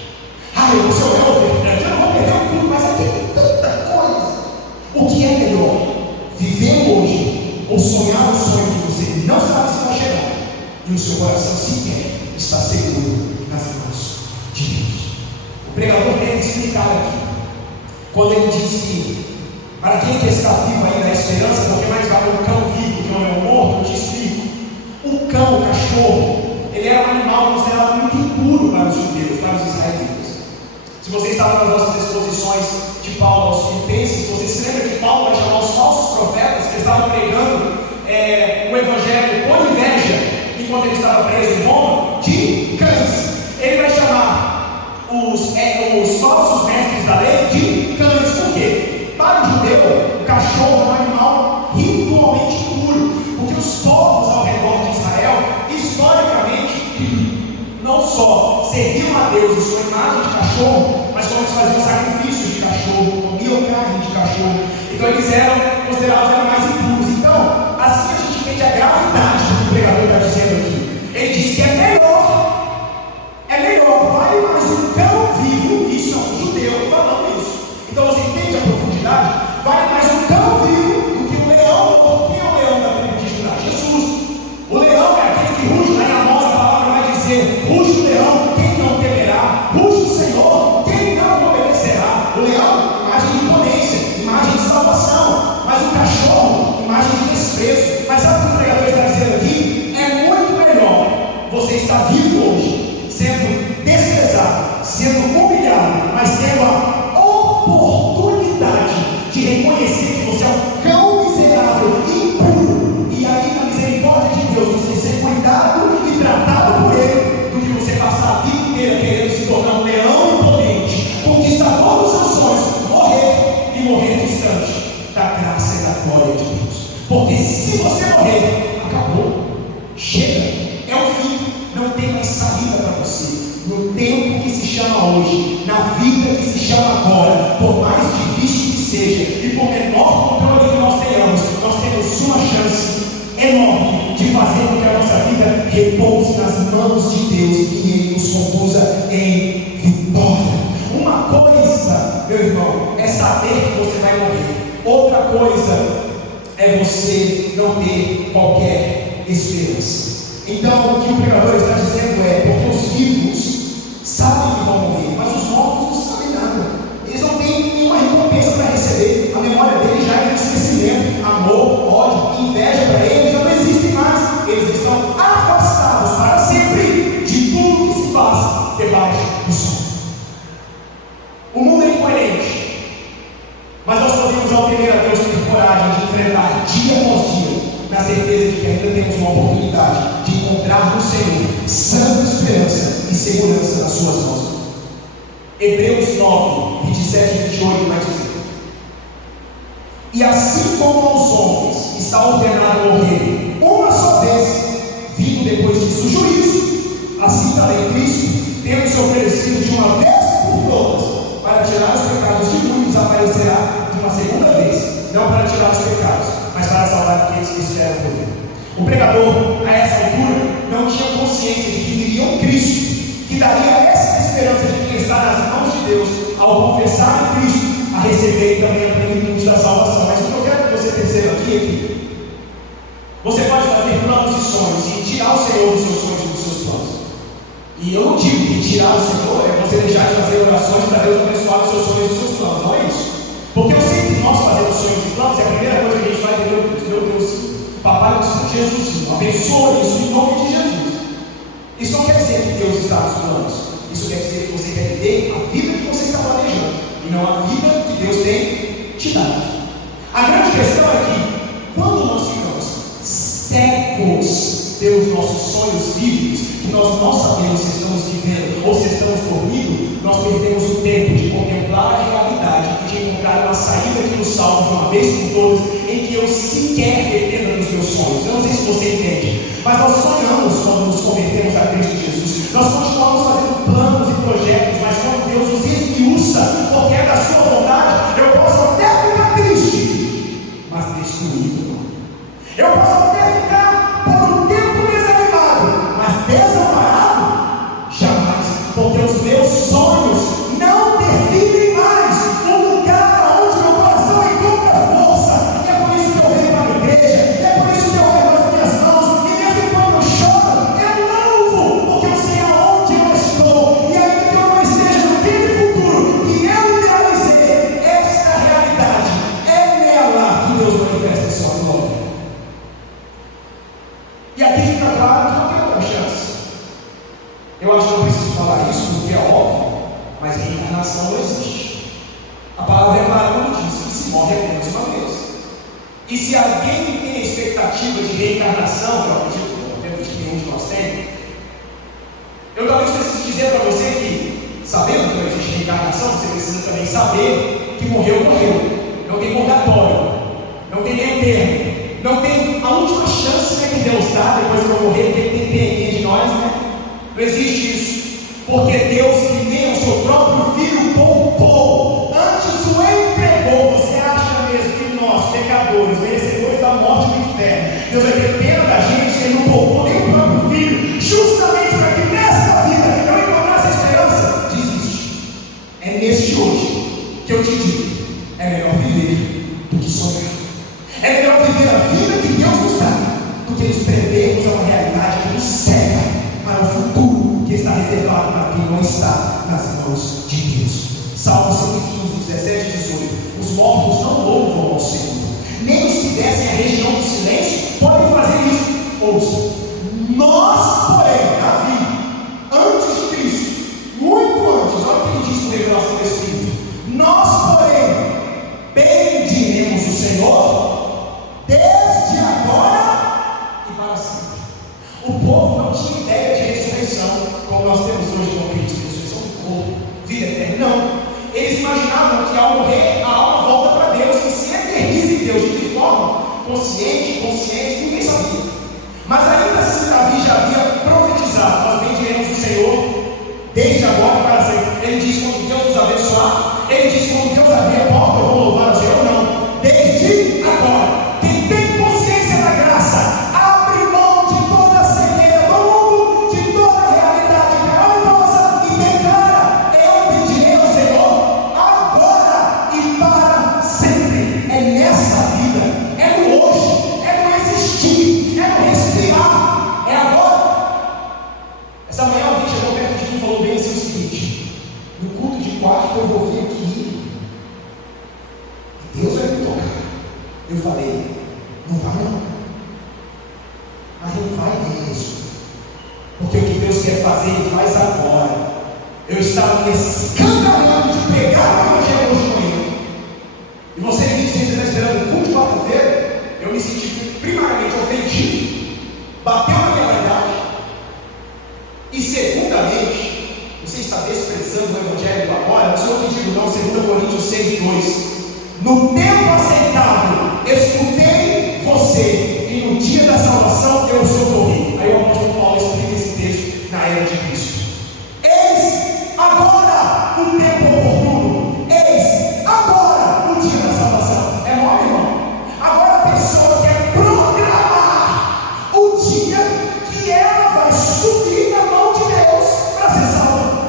e o seu coração sequer está seguro nas mãos de Deus. O pregador tenta explicar aqui, quando ele diz que para quem que está vivo ainda a esperança, porque mais vale um cão vivo que um leão morto. Eu te explico. O cão, o cachorro, ele era um animal considerado muito impuro para os judeus, para os israelitas. Se você estava nas nossas exposições de Paulo aos Filipenses, você se lembra que Paulo vai chamar os falsos profetas que estavam pregando o evangelho por inveja, enquanto ele estava preso em Roma, de cães. Ele vai chamar os falsos mestres da lei de cães. Por quê? Para o judeu, o cachorro é um animal ritualmente impuro, porque os povos ao redor de Israel, historicamente, não só serviam a Deus em sua imagem de cachorro, mas como eles faziam sacrifícios de cachorro, comiam carne de cachorro. Então eles eram considerados animais impuros. Então, assim a gente entende a gravidade do que o pregador está dizendo aqui. Ele diz que é melhor, vale mais um cão vivo, isso é um judeu falando isso. Então você entende a profundidade? Vale mais um cão vivo do que um leão. Quem é o leão da tribo de Judá? Jesus. O leão é aquele que ruge. Lá em Amós a palavra vai dizer: ruge o leão, quem não temerá? Ruge o Senhor, quem não obedecerá? O leão, imagem de imponência, imagem de salvação. Mas o cachorro, imagem de desprezo. Mas sabe o que o pregador está dizendo aqui? É muito melhor você estar vivo hoje, sendo desprezado, sendo humilhado, mas tendo a oportunidade de reconhecer que você é um cão miserável e impuro, e aí na misericórdia de Deus você ser cuidado e tratado por Ele, do que você passar a vida inteira querendo se tornar um leão imponente, conquistador dos seus sonhos, morrer distante da graça e da glória de Deus. Porque se você morrer, acabou, chega, é o fim, não tem mais saída para você. No tempo que se chama hoje, na vida que se chama agora, por mais difícil que seja e por menor controle que nós temos uma chance enorme de fazer com que a nossa vida repouse nas mãos de Deus e Ele nos conduza em vitória. Uma coisa, meu irmão, é saber que você vai morrer. Outra coisa é você não ter qualquer esperança. Então, o que o pregador está dizendo é: porque os vivos sabem que vão morrer, mas os mortos não sabem nada. Eles não têm nenhuma recompensa para receber. A memória deles já é de esquecimento. Amor, ódio, inveja para eles já não existem mais. Eles estão afastados para sempre de tudo que se faz debaixo do sol. O mundo é incoerente, mas nós podemos, ao temer a Deus, ter coragem de enfrentar dia após dia, na certeza de que ainda temos uma oportunidade de encontrar no Senhor santa esperança e segurança nas suas mãos. Hebreus 9, 27 e 28 vai dizer: e assim como aos homens está ordenado morrer uma só vez, vindo depois disso o juízo, assim também Cristo, tendo se oferecido de uma vez por todas para tirar os pecados de muitos, aparecerá de uma segunda vez, não para tirar os pecados, mas para salvar aqueles que esperam por Ele. O pregador, a essa altura, não tinha consciência de que viria um Cristo, que daria essa esperança de quem está nas mãos de Deus, ao confessar em Cristo, a receber também a plenitude da salvação. Mas o que eu quero que você perceba aqui é que você pode fazer planos e sonhos e tirar o Senhor dos seus sonhos e dos seus planos. E eu não digo que tirar o Senhor é você deixar de fazer orações para Deus abençoar os seus sonhos e os seus planos, não é isso. Porque eu sei que nós fazemos sonhos e planos, e a primeira coisa que a gente faz é: meu Deus, Papai do Senhor Jesus, abençoa isso em nome de Jesus. Isso não quer dizer que Deus está nos planos, isso quer dizer que você quer viver a vida que você está planejando, e não a vida que Deus tem te dado. A grande questão é que, quando nós ficamos cegos pelos nossos sonhos vívidos, que nós não sabemos se estamos vivendo ou se estamos dormindo, nós perdemos o tempo de contemplar a realidade e de encontrar uma saída que nos salve de uma vez por todas, em que eu sequer dependa dos meus sonhos. Eu não sei se você entende, mas nós sonhamos quando nos convertemos a Cristo Jesus. Nós continuamos fazendo planos e projetos, mas quando Deus nos esmiuça, porque é da sua vontade, eu posso até ficar triste, mas destruído não. Eu posso até ficar por um tempo desanimado, mas desamparado jamais, porque os meus sonhos não definem mais o lugar onde meu coração encontra força. E é por isso que eu venho para a igreja, é por isso que eu levo as minhas mãos, e mesmo quando eu choro, eu se alguém tem a expectativa de reencarnação, que eu acredito que nenhum de nós tem, eu talvez precise dizer para você que, sabendo que não existe reencarnação, você precisa também saber que morreu. Não tem purgatório, não tem meio termo, não tem a última chance, né, que Deus dá depois que eu morrer, que Ele tem de nós, né? Não existe isso, porque Deus, que nem o seu próprio Filho poupou, antes o entregou. Você acha mesmo que nós, pecadores, merecedores da morte do inferno, Deus vai ter pena da gente se Ele não poupou nem o próprio Filho, justamente para que nesta vida eu encontrasse esperança? Desiste. É neste hoje que eu te digo, é melhor viver do que sonhar. É melhor viver a vida que Deus nos dá do que nos prendermos a uma realidade que nos cega para o futuro que está reservado para quem não está nas mãos de Deus. Salmo 115, 17 e 18. Os mortos não louvam ao Senhor, nem os que descem a região do silêncio podem fazer isso. Ouça, nós, porém, Davi, antes de Cristo, muito antes, olha o que ele diz com revelação do Espírito: nós, porém, bendiremos o Senhor desde agora e para sempre. O povo não tinha ideia de ressurreição, como nós temos hoje com Cristo, ressurreição do corpo, vida eterna. Não. Eles imaginavam que ao morrer a alma volta para Deus e se eterniza em Deus. De que forma? Consciente, inconsciente, ninguém sabia. Mas ainda assim Davi já havia profetizado: nós bendiremos o Senhor desde agora e para sempre. Ele diz: quando Deus nos abençoar, ele diz: quando Deus abrir a porta, eu vou louvar o Senhor. Não, desde agora. Quem tem consciência da graça abre mão de toda a cegueira do mundo, de toda a realidade pecaminosa e declara: eu bendirei o Senhor agora e para sempre. É nessa vida, é no hoje, é no existir, é no respirar, é agora. Essa manhã alguém chegou perto de mim e falou bem assim o seguinte: no culto de quarto eu vou vir aqui e Deus vai me tocar. Eu falei: não vai não, mas não vai mesmo, porque o que Deus quer fazer Ele faz agora. Eu estava me escandalhando de pregar o Evangelho hoje de manhã, e você me disse que você está esperando o culto de quarta-feira. Eu me senti primariamente ofendido, bateu na minha verdade, e segundamente, você está desprezando o Evangelho do agora. Não sou eu que digo, não, 2 Coríntios 6, 2. No tempo aceitável escutei você, e no dia da salvação eu socorri. Aí o apóstolo Paulo explica esse texto na era de Cristo. Eis agora o tempo oportuno, eis agora o dia da salvação. É mole, irmão? Agora a pessoa quer programar o dia que ela vai subir na mão de Deus para ser salva.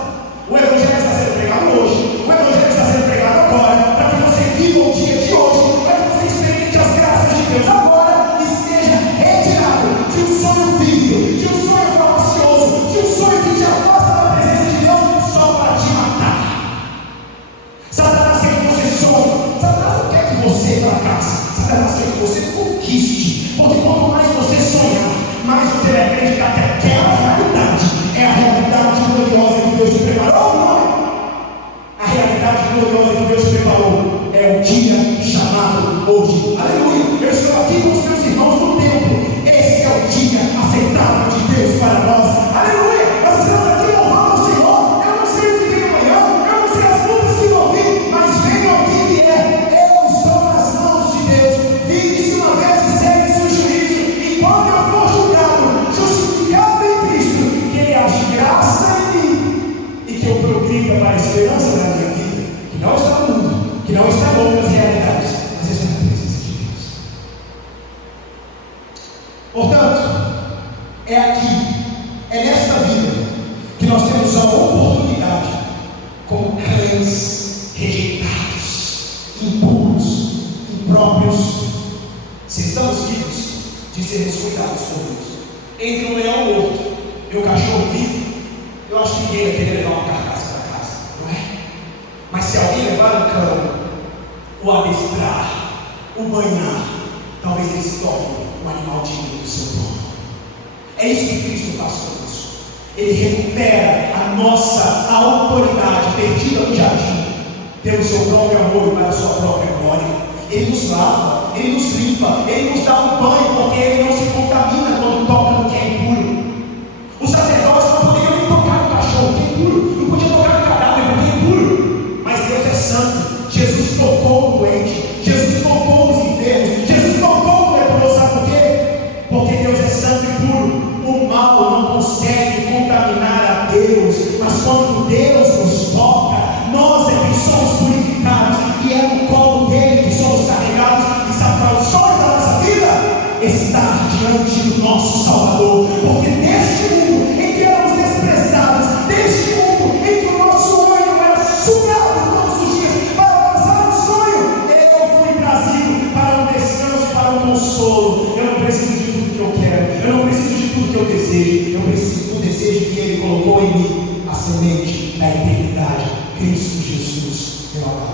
O Evangelho está sendo pregado hoje, o Evangelho está sendo pregado agora, para que você viva o dia de hoje, para que você experimente as graças de Deus agora e seja retirado de um sonho vívido, de um sonho falacioso, de um sonho que te afasta da presença de Deus só para te matar. Satanás quer que você sonhe, Satanás não quer que você fracasse, Satanás quer que você conquiste, porque quanto mais você sonhar, mais você vai acreditar que aquela realidade é a realidade gloriosa que Deus te preparou, não é? A realidade gloriosa que Deus te preparou é o dia chamado hoje. Aleluia! Eu estou aqui com os meus irmãos no templo. Esse é o dia aceitável de Deus para nós. Aleluia! Nós estamos aqui louvando o Senhor. Eu não sei o que vem amanhã, eu não sei as lutas que vão vir, mas venha o que vier, eu estou nas mãos de Deus. Vive-se uma vez e segue seu juízo, e quando eu for julgado, justificado em Cristo, que Ele ache graça em mim e que eu progrida para a esperança da minha vida, que não está no mundo, que não está em outras realidades, mas está na presença de Deus. Portanto, é aqui, é nesta vida, que nós temos a oportunidade, como cães rejeitados, impuros, impróprios, se estamos vivos, de sermos cuidados por Deus. Entre um leão morto e um cachorro vivo, eu acho que ninguém vai querer levar uma carcaça para casa, não é? Mas se alguém levar um cão, o adestrar, o banhar, talvez ele se torne um animal digno do seu dono. É isso que Cristo faz conosco. Ele recupera a nossa autoridade perdida no jardim, pelo seu próprio amor e para a sua própria glória. Ele nos lava, Ele nos limpa, Ele nos dá um banho, porque Ele não se contamina quando toca no que é impuro. Os sacerdotes não poderiam nem tocar no cachorro, que é impuro, não podiam tocar no cadáver, porque é impuro. Mas Deus é santo. Jesus tocou o doente, Jesus tocou os enfermos, Jesus tocou o leproso. Sabe por quê? Porque Deus é santo e puro. O mal não consegue contaminar a Deus, mas quando Deus nos toca, nós é que somos purificados, e é no colo dele que somos carregados. E sabe qual é o sonho da nossa vida? Estar diante do nosso Salvador, porque neste mundo em que éramos desprezados, neste mundo em que o nosso ânimo era sugado todos os dias para alcançar um sonho, eu fui trazido para um descanso, para um consolo. Eu não preciso de tudo que eu quero, eu não preciso de tudo que eu desejo, eu preciso do desejo que Ele colocou em mim, a semente da eternidade, Cristo Jesus, meu amado.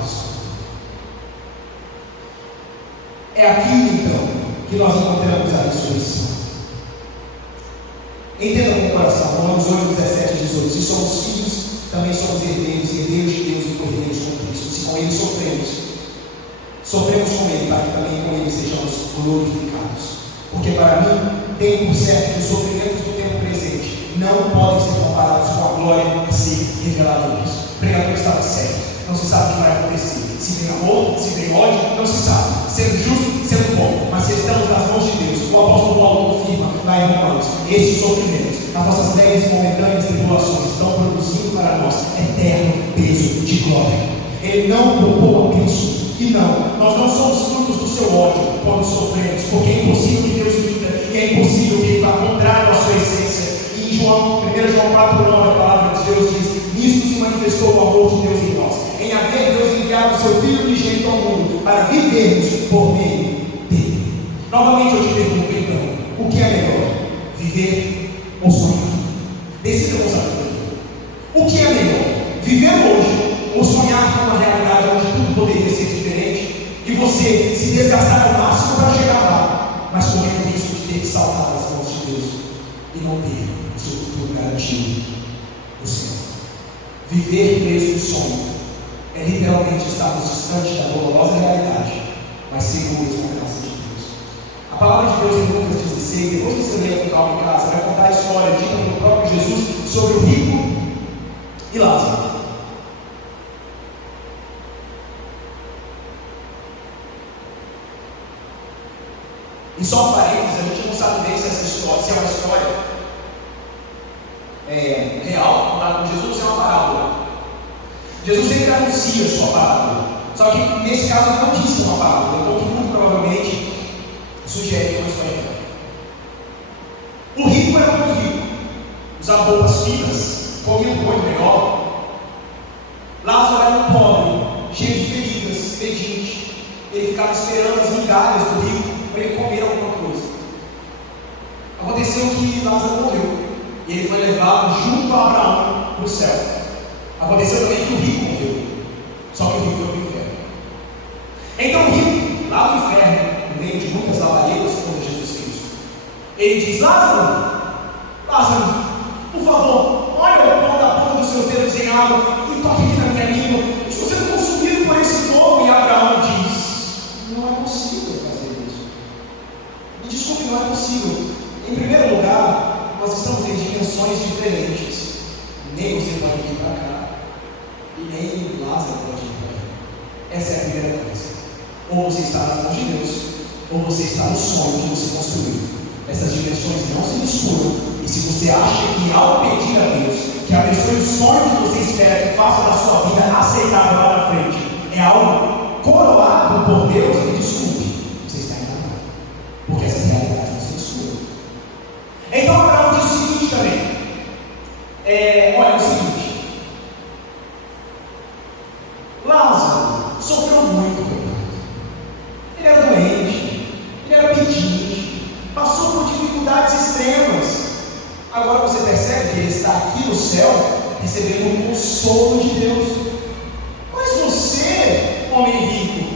É aqui então que nós encontramos a ressurreição. Entenda com o coração, Romanos 8, 17 e 18: se somos filhos, também somos herdeiros, herdeiros de Deus e co-herdeiros com Cristo. Se com Ele sofremos com Ele, para que também com Ele sejamos glorificados. Porque para mim, tenho por certo que os sofrimentos do tempo presente não podem ser comparados com a glória a ser revelada em Deus. O pregador estava certo. Não se sabe o que vai acontecer. Se vem amor, se vem ódio, não se sabe. Sendo justo, sendo bom. Mas se estamos nas mãos de Deus, o apóstolo Paulo confirma lá em Romanos: esses sofrimentos, as nossas leves e momentâneas tribulações, estão produzindo para nós eterno peso de glória. Ele não poupou a Cristo. E não, nós não somos frutos do seu ódio quando sofremos, porque é impossível que Deus minta, e é impossível que Ele vá contrário à sua essência. E em 1 João 4,9, a palavra de Deus diz: nisto se manifestou o amor de Deus em nós, em haver Deus enviado o seu Filho unigênito ao mundo, para vivermos por meio dele. Novamente eu te pergunto então, o que é melhor? Viver ou sonhar? Decida com sabedoria. O que é melhor? Viver hoje ou sonhar com uma realidade onde tudo poderia ser diferente e você se desgastar ao máximo para chegar lá, mas correndo o risco de ter que saltar das mãos de Deus e não ter o seu futuro garantido no céu? Viver preso no sonho é literalmente estarmos distante da dolorosa realidade, mas seguros na graça de Deus. A palavra de Deus em Lucas 16, depois que você ler com calma em casa, vai contar a história dita pelo próprio Jesus sobre o rico e Lázaro. E só um parênteses, a gente não sabe bem se essa história, se é uma história real, contada por Jesus, ou se é uma parábola. Jesus sempre anuncia a sua parábola, só que nesse caso ele não disse uma parábola, então que muito provavelmente sugere que é uma história real. O rico era muito rico, usava roupas finas, comia um boi melhor. Lázaro era um pobre, cheio de feridas, pedinte. Ele ficava esperando as migalhas do rico para ele comer alguma coisa. Aconteceu que Lázaro morreu e ele foi levado junto a Abraão para o céu. Aconteceu também que o rico morreu, só que o rico foi para o inferno. Então o rico, lá no inferno, no meio de muitas labaredas contra Jesus Cristo, ele diz: Lázaro, por favor, olha o pão da ponta dos seus dedos em água e toque aqui na minha língua. Estou sendo consumido por esse fogo. E Abraão diz: não é possível fazer isso. Me desculpe, não é possível. Em primeiro lugar, nós estamos em dimensões diferentes. Nem você pode vir para cá, e nem Lázaro pode ir para cá. Essa é a primeira coisa. Ou você está nas mãos de Deus, ou você está no sonho que você construiu. Essas dimensões não se misturam. E se você acha que ao pedir a Deus que abençoe o sonho que você espera que faça da sua vida aceitável lá na frente, é algo coroado por Deus, me desculpe, você está enganado. Porque essas realidades não se misturam. Então Abraão diz o seguinte também. Olha, é o seguinte: Lázaro sofreu muito, ele era doente, ele era pedinte, passou por dificuldades extremas. Agora você percebe que ele está aqui no céu recebendo o consolo de Deus. Mas você, homem rico,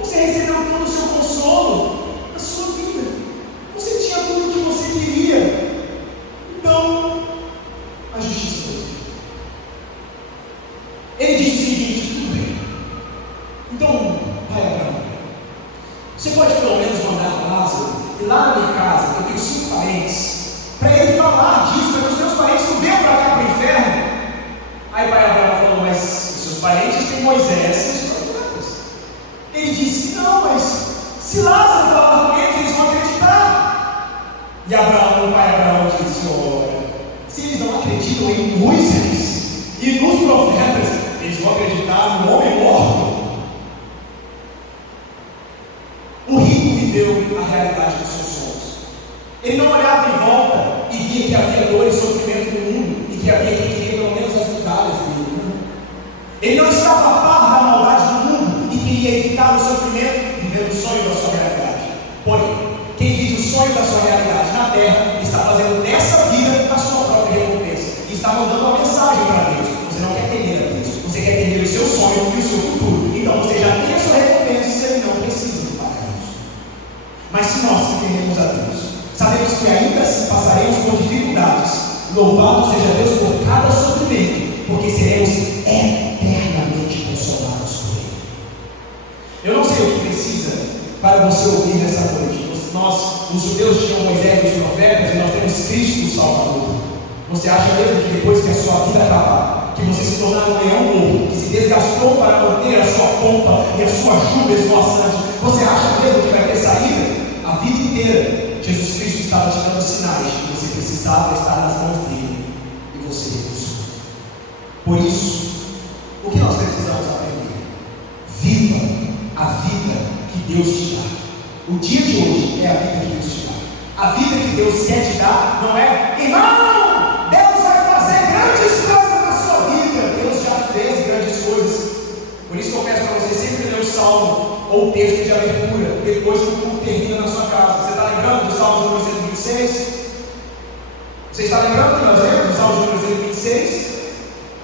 você recebeu todo o seu consolo na sua vida. Você tinha tudo o que você queria. Então a justiça foi feita. Ele diz o seguinte: tudo bem. Então, pai Abraão, Você pode pelo menos mandar Lázaro ir lá na minha casa, eu tenho 5 parentes, para ele falar disso, para que os meus parentes não venham para cá para o inferno. Aí o pai Abraão falou: mas os seus parentes têm Moisés e os profetas. Ele disse: não, mas se Lázaro falar com eles, eles vão acreditar. E Abraão, o pai Abraão disse: ora, se eles não acreditam em Moisés e nos profetas, eles vão acreditar no homem morto. O rico viveu a realidade dos seus sonhos. Ele não olhava em volta e via que havia dor e sofrimento no mundo e que havia quem queria pelo menos as migalhas dele. Ele não estava a par da maldade do mundo e queria evitar o sofrimento, vivendo o sonho da sua realidade. Porém, quem vive o sonho da sua realidade na terra está fazendo dessa vida a sua própria recompensa e está mandando uma mensagem para Deus: você não quer temer a Deus, você quer temer o seu sonho e o seu futuro. Então você já tem a sua recompensa e não precisa de pagar isso. Mas se nós tememos a Deus, sabemos que ainda assim passaremos por dificuldades. Louvado seja Deus por cada sofrimento, porque seremos eternamente consolados por Ele. Eu não sei o que precisa para você ouvir nessa noite. Os judeus tinham Moisés e os profetas, e nós temos Cristo o Salvador. Você acha mesmo que depois que a sua vida acabar, que você se tornar um leão morto, que se desgastou para manter a sua pompa e a sua juba esvoaçante, você acha mesmo que vai ter saída? A vida inteira, Jesus Cristo estava te dando sinais de que você precisava estar nas mãos dele, e você recusou. Por isso, o que nós precisamos aprender? Viva a vida que Deus te dá. O dia de hoje é a vida que Deus te dá. A vida que Deus quer te dar não é: irmão, Deus vai fazer grandes coisas na sua vida. Deus já fez grandes coisas. Por isso que eu peço para você sempre ler o Salmo ou o texto de abertura depois que o culto termina na sua casa. Você está lembrando do Salmo número 126? Você está lembrando que nós lemos do Salmo número 126?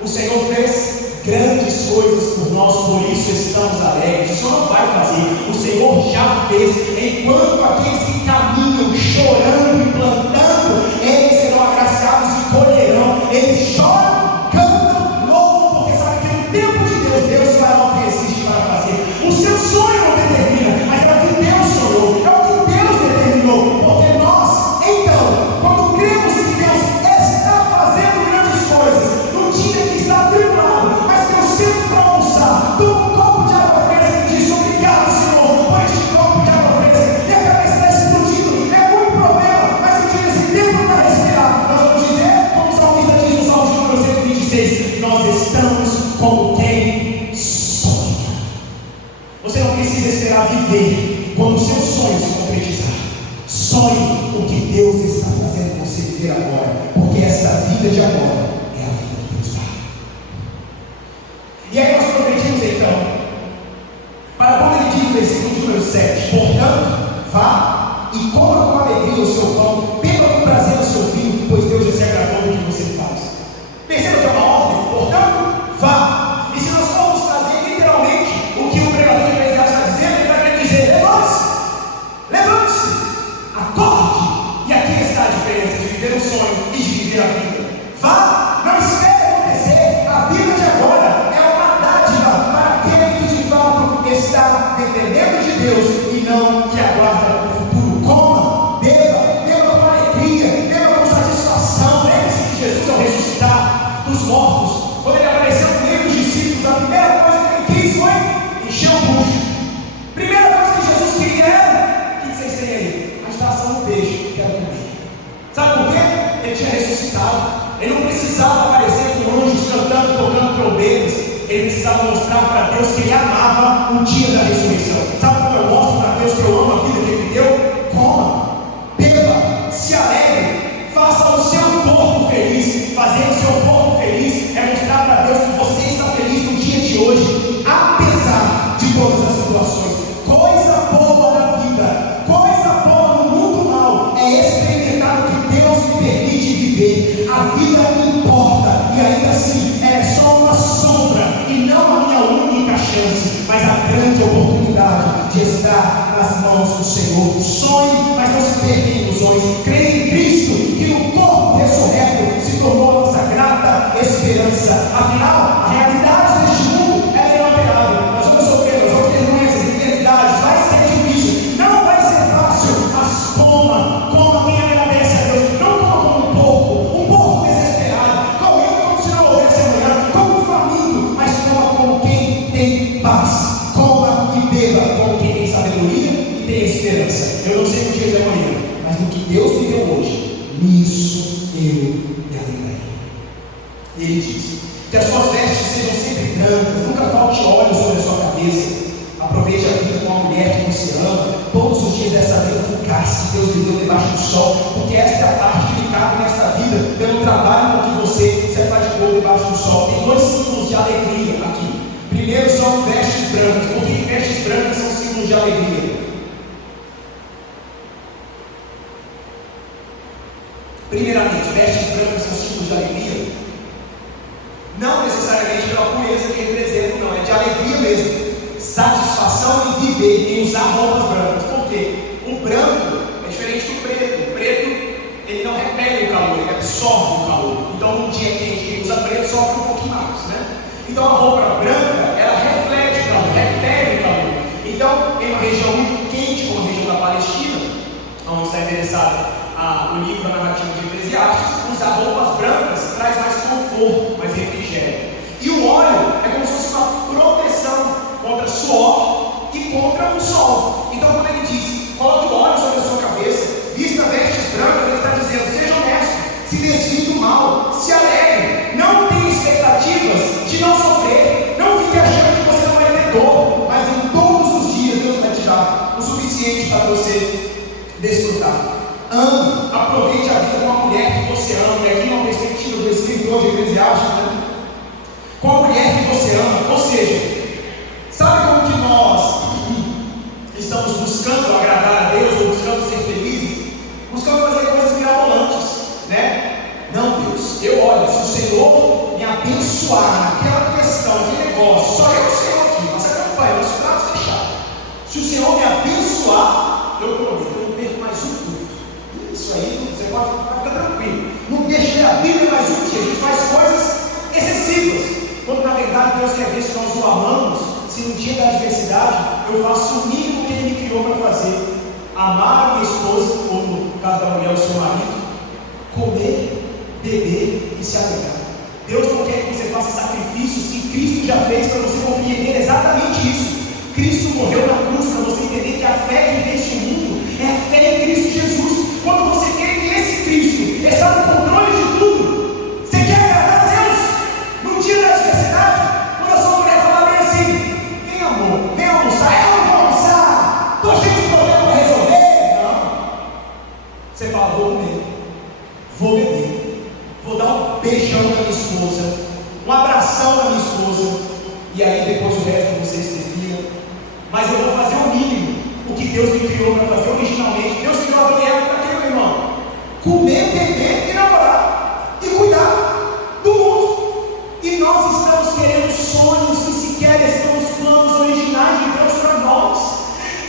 O Senhor fez grandes coisas por nós, por isso estamos alegres. O Senhor não vai fazer, o Senhor já fez. Enquanto aqueles que caminham chorando e plantando, eles serão agraciados e colherão. Eles choram, cantam, louvam, porque sabem que no tempo de Deus, Deus fará o que existe para fazer. O seu sonho não determina, mas é o que Deus sonhou, é o que Deus determinou. Porque nós, então, quando cremos que Deus está fazendo grandes coisas, no dia que está tribulado, mas Deus sempre para almoçar, toma um copo de água fresca e diz: obrigado, Senhor, por este copo de água fresca. E a cabeça está explodindo, é muito problema, mas eu tive esse tempo para respirar. Nós vamos dizer, como o salmista diz no Salmo número 126, nós estamos como quem sonha. Você não precisa esperar viver quando o seu sonho se concretizar. Sonhe o que Deus está fazendo você viver agora, porque essa vida de agora é a vida que Deus dá. E aí nós progredimos então para quando ele diz no versículo número 7: portanto, vá e coma com alegria o seu pão, beba com prazer o seu vinho, pois Deus já se agradou do que você faz. Perceba que é uma ordem: portanto, vá. E se nós formos trazer literalmente o que o pregador de Eclesiastes está dizendo, ele vai querer dizer: levante-se, acorde. E aqui está a diferença de viver um sonho e de viver a vida. Vá, não espere acontecer. A vida de agora é uma dádiva para aquele que de fato está dependendo de Deus e não que aguarda o futuro. Coma, beba com alegria, beba com satisfação. Lembre-se que Jesus, ao ressuscitar dos mortos, quando ele apareceu no meio dos discípulos, a primeira coisa que ele quis foi encher o bucho. Primeira coisa que Jesus queria era: o que vocês têm aí? A gente está assando peixe, quero comer. Sabe por quê? Ele tinha ressuscitado. Ele não precisava aparecer com anjos cantando, tocando trombetas. Ele precisava mostrar para Deus que ele amava o dia da ressurreição. Sabe como eu mostro para Deus que eu amo a vida que Ele me deu? Coma, beba, se alegre, faça o seu corpo feliz. Fazer o seu corpo feliz é mostrar para Deus que você está feliz no dia de hoje, apesar de todas as situações. Coisa boa na vida, coisa boa no mundo mal, é experimentar o que Deus me permite viver. A vida importa, e ainda assim ela é só uma sombra e não a minha única chance, mas a grande oportunidade de brancas, nunca falte óleo sobre a sua cabeça. Aproveite a vida com a mulher que você ama, todos os dias dessa vida fugaz que Deus lhe deu debaixo do sol, porque esta é a parte que lhe cabe nesta vida, pelo trabalho que você faz de boa debaixo do sol. Tem dois símbolos de alegria aqui. Primeiro são vestes brancas, porque vestes brancas são símbolos de alegria. Primeiramente, vestes brancas são símbolos de alegria, não necessariamente pela pureza que representam, não, é de alegria mesmo, satisfação em viver, em usar roupas brancas. Por quê? O branco é diferente do preto. O preto, ele não repele o calor, ele absorve o calor. Então, num dia quente, quem usa preto sofre um pouquinho mais, né? Então, a roupa branca, ela reflete o calor, repele o calor. Então, em uma região muito quente, como a região da Palestina, onde está interessado o livro, a narrativa de Eclesiastes, usar roupas brancas traz mais conforto, mais refrigério. E o óleo é como se fosse uma proteção contra suor e contra o sol. Então, quando ele diz, coloque o óleo sobre a sua cabeça, vista vestes brancas, ele está dizendo, seja honesto, se desvie do mal, se alegre, não tenha expectativas de não sofrer, não fique achando que você não vai ter dor, mas em todos os dias Deus vai te dar o suficiente para você desfrutar. Ame, aproveite a vida com a mulher que você ama. E aqui uma perspectiva do escritor de Eclesiastes, né? Com a mulher que você ama. Ou seja, sabe como que nós estamos buscando agradar a Deus, ou buscando ser felizes? Buscando fazer coisas mirabolantes, né? Não, Deus, olha, se o Senhor me abençoar naquela questão, naquele negócio, só eu sei aqui, mas você acompanha, os pratos fechados. Se o Senhor me abençoar, eu prometo, eu não perco mais um culto. Isso aí, você pode ficar tranquilo. Não deixa ler a Bíblia mais um dia. A gente faz coisas excessivas, quando na verdade Deus quer ver se nós o amamos. Se no dia da adversidade eu faço o mínimo que Ele me criou para fazer: amar a minha esposa, ou no caso da mulher, o seu marido, comer, beber e se alegrar. Deus não quer que você faça sacrifícios que Cristo já fez para você compreender exatamente isso. Cristo morreu na cruz para você entender que a fé que vence o mundo é a fé em Cristo Jesus. Quando você quer que esse Cristo está no controle de tudo, você quer agradar a Deus no dia da adversidade, quando a sua mulher falar bem assim: vem amor, vem almoçar. Eu não vou almoçar, estou cheio de problema para resolver. Não. Você fala: vou comer, vou beber, vou dar um beijão na minha esposa, um abração na minha esposa, e aí depois o resto você se defina. Mas eu vou fazer o mínimo, o que Deus me criou para fazer originalmente. Deus criou a mulher para quê, meu irmão? Comer, beber e namorar, e cuidar do mundo. E nós estamos querendo sonhos que sequer estão nos planos originais de Deus para nós.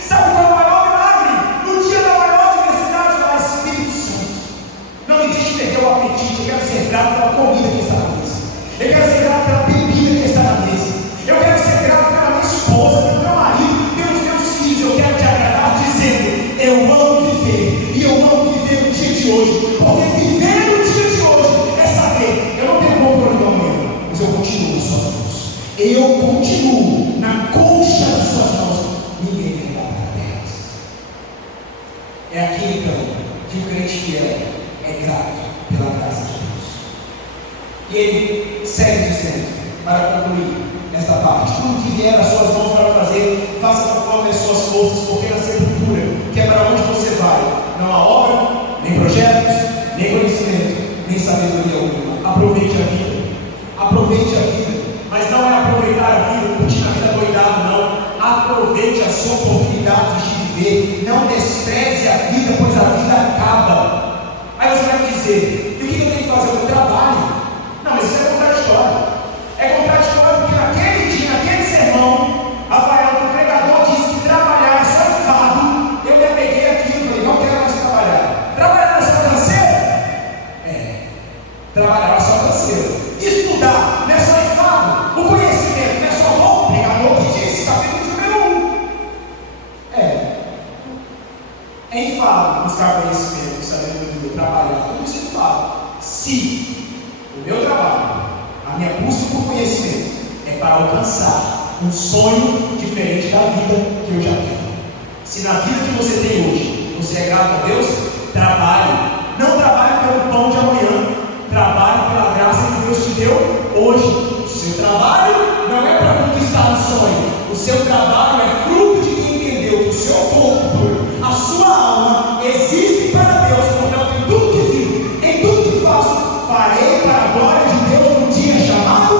Sabe qual é o maior milagre? No dia da maior adversidade, falar: Espírito Santo, não me deixe perder o apetite. Eu quero ser grato pela comida que está na mesa, eu quero ser grato pela bebida que está na mesa, eu quero ser grato pela minha esposa, pelo meu marido, pelos meus filhos. Eu quero te agradar dizendo: eu amo viver, e eu amo viver no dia de hoje, porque viver no dia de hoje é saber, eu não tenho bom problema amanhã, mas eu continuo nas suas mãos, eu continuo na concha das suas mãos, ninguém me dá para terras. É aqui então que o crente fiel é grato pela graça de Deus. E ele segue dizendo, para concluir esta parte: tudo que vier às suas mãos para fazer, faça conforme as suas forças, porque na sepultura, que é para onde você vai, não há obra, nem projetos, nem conhecimento, nem sabedoria alguma. Aproveite a vida, aproveite a vida, mas não é aproveitar a vida, curtir a vida doidado, não. Aproveite as suas oportunidades de viver, não despreze a vida, pois a vida acaba. Aí você vai me dizer: e o que eu tenho que fazer? Eu trabalho. Não, mas isso é contraditório. É contraditório porque naquele dia, naquele sermão, Rafael, o pregador, disse que trabalhar é só enfado. Eu me apeguei aquilo e falei: não quero mais trabalhar. Trabalhar é só canseiro? Trabalhar é só canseiro. Estudar não é só enfado. O conhecimento não é só bom. O pregador que disse, capítulo número 1. É enfado buscar conhecimento, sabedoria, trabalhar. Tudo isso é enfado. Se o meu trabalho, a minha busca por conhecimento, é para alcançar um sonho diferente da vida que eu já tenho. Se na vida que você tem hoje, você é grato a Deus, trabalhe. Não trabalhe pelo pão de amanhã, trabalhe pela graça que Deus te deu hoje. O seu trabalho não é seu trabalho é fruto de quem entendeu que o seu corpo, a sua alma, existe para Deus. Portanto, em tudo que vivo, em tudo que faço, farei para a glória de Deus no dia chamado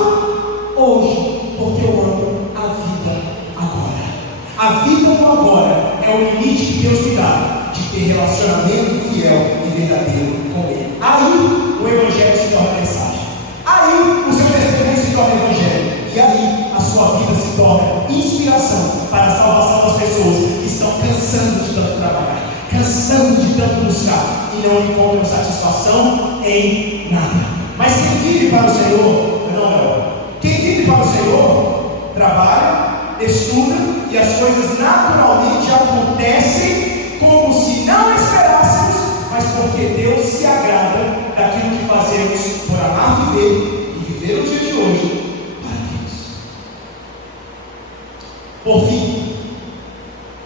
hoje, porque eu amo a vida agora. A vida no agora é o limite que Deus me dá de ter relacionamento fiel e verdadeiro com Ele. Aí o Evangelho se torna mensagem. Aí o seu testemunho se torna Evangelho. E aí a sua vida se torna inspiração para a salvação das pessoas que estão cansando de tanto trabalhar, cansando de tanto buscar e não encontram satisfação em nada. Mas quem vive para o Senhor, quem vive para o Senhor, trabalha, estuda e as coisas naturalmente acontecem como se não esperássemos, mas porque Deus se agrada daquilo que fazemos por amar viver e viver o dia de hoje para Deus. Por fim,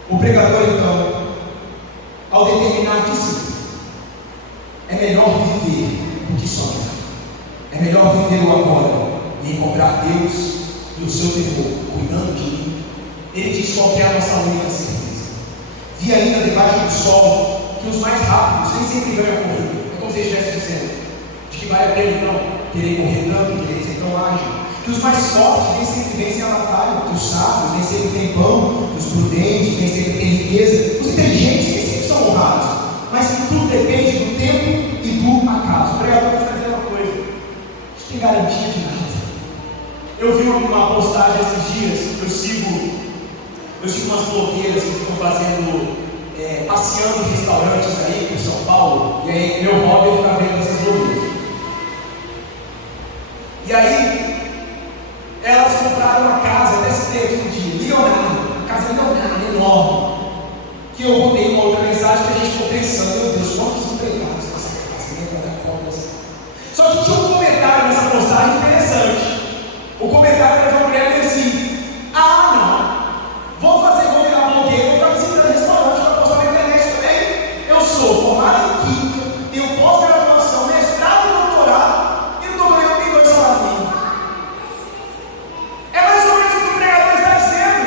o pregador então, ao determinar que sim, é melhor viver do que sonhar, é melhor viver o agora e encontrar Deus e o seu temor cuidando de mim. Ele diz qual é a nossa única certeza. Vi ainda debaixo do sol que os mais rápidos nem sempre ganham a corrida. É como se ele estivesse dizendo de que vale a pena então querer correr tanto, querer ser tão ágil. Que os mais fortes nem sempre vencem a batalha, que os sábios nem sempre têm pão, que os prudentes nem sempre têm riqueza, os inteligentes nem sempre são honrados, mas que tudo depende do tempo e do acaso. O pregador está dizendo uma coisa: isso tem garantia de nada. Eu vi uma postagem esses dias, eu sigo umas blogueiras que ficam passeando em restaurantes aí por São Paulo, e aí meu hobby é ficar vendo essas blogueiras. E aí, elas compraram uma casa, até citei aqui um dia, milionária, uma casa milionária, enorme, que eu botei uma outra mensagem que a gente ficou pensando: meu Deus, quantos empregados nessa casa, lembra da cobra? Só que tinha um comentário nessa postagem interessante. O comentário era de uma mulher que assim: vou virar blogueiro para visitar restaurante, para postar na internet também. Eu sou formado em química, tenho pós-graduação, mestrado e doutorado, e não estou ganhando nem 2 salários mínimos. É mais ou menos o que o pregador está dizendo.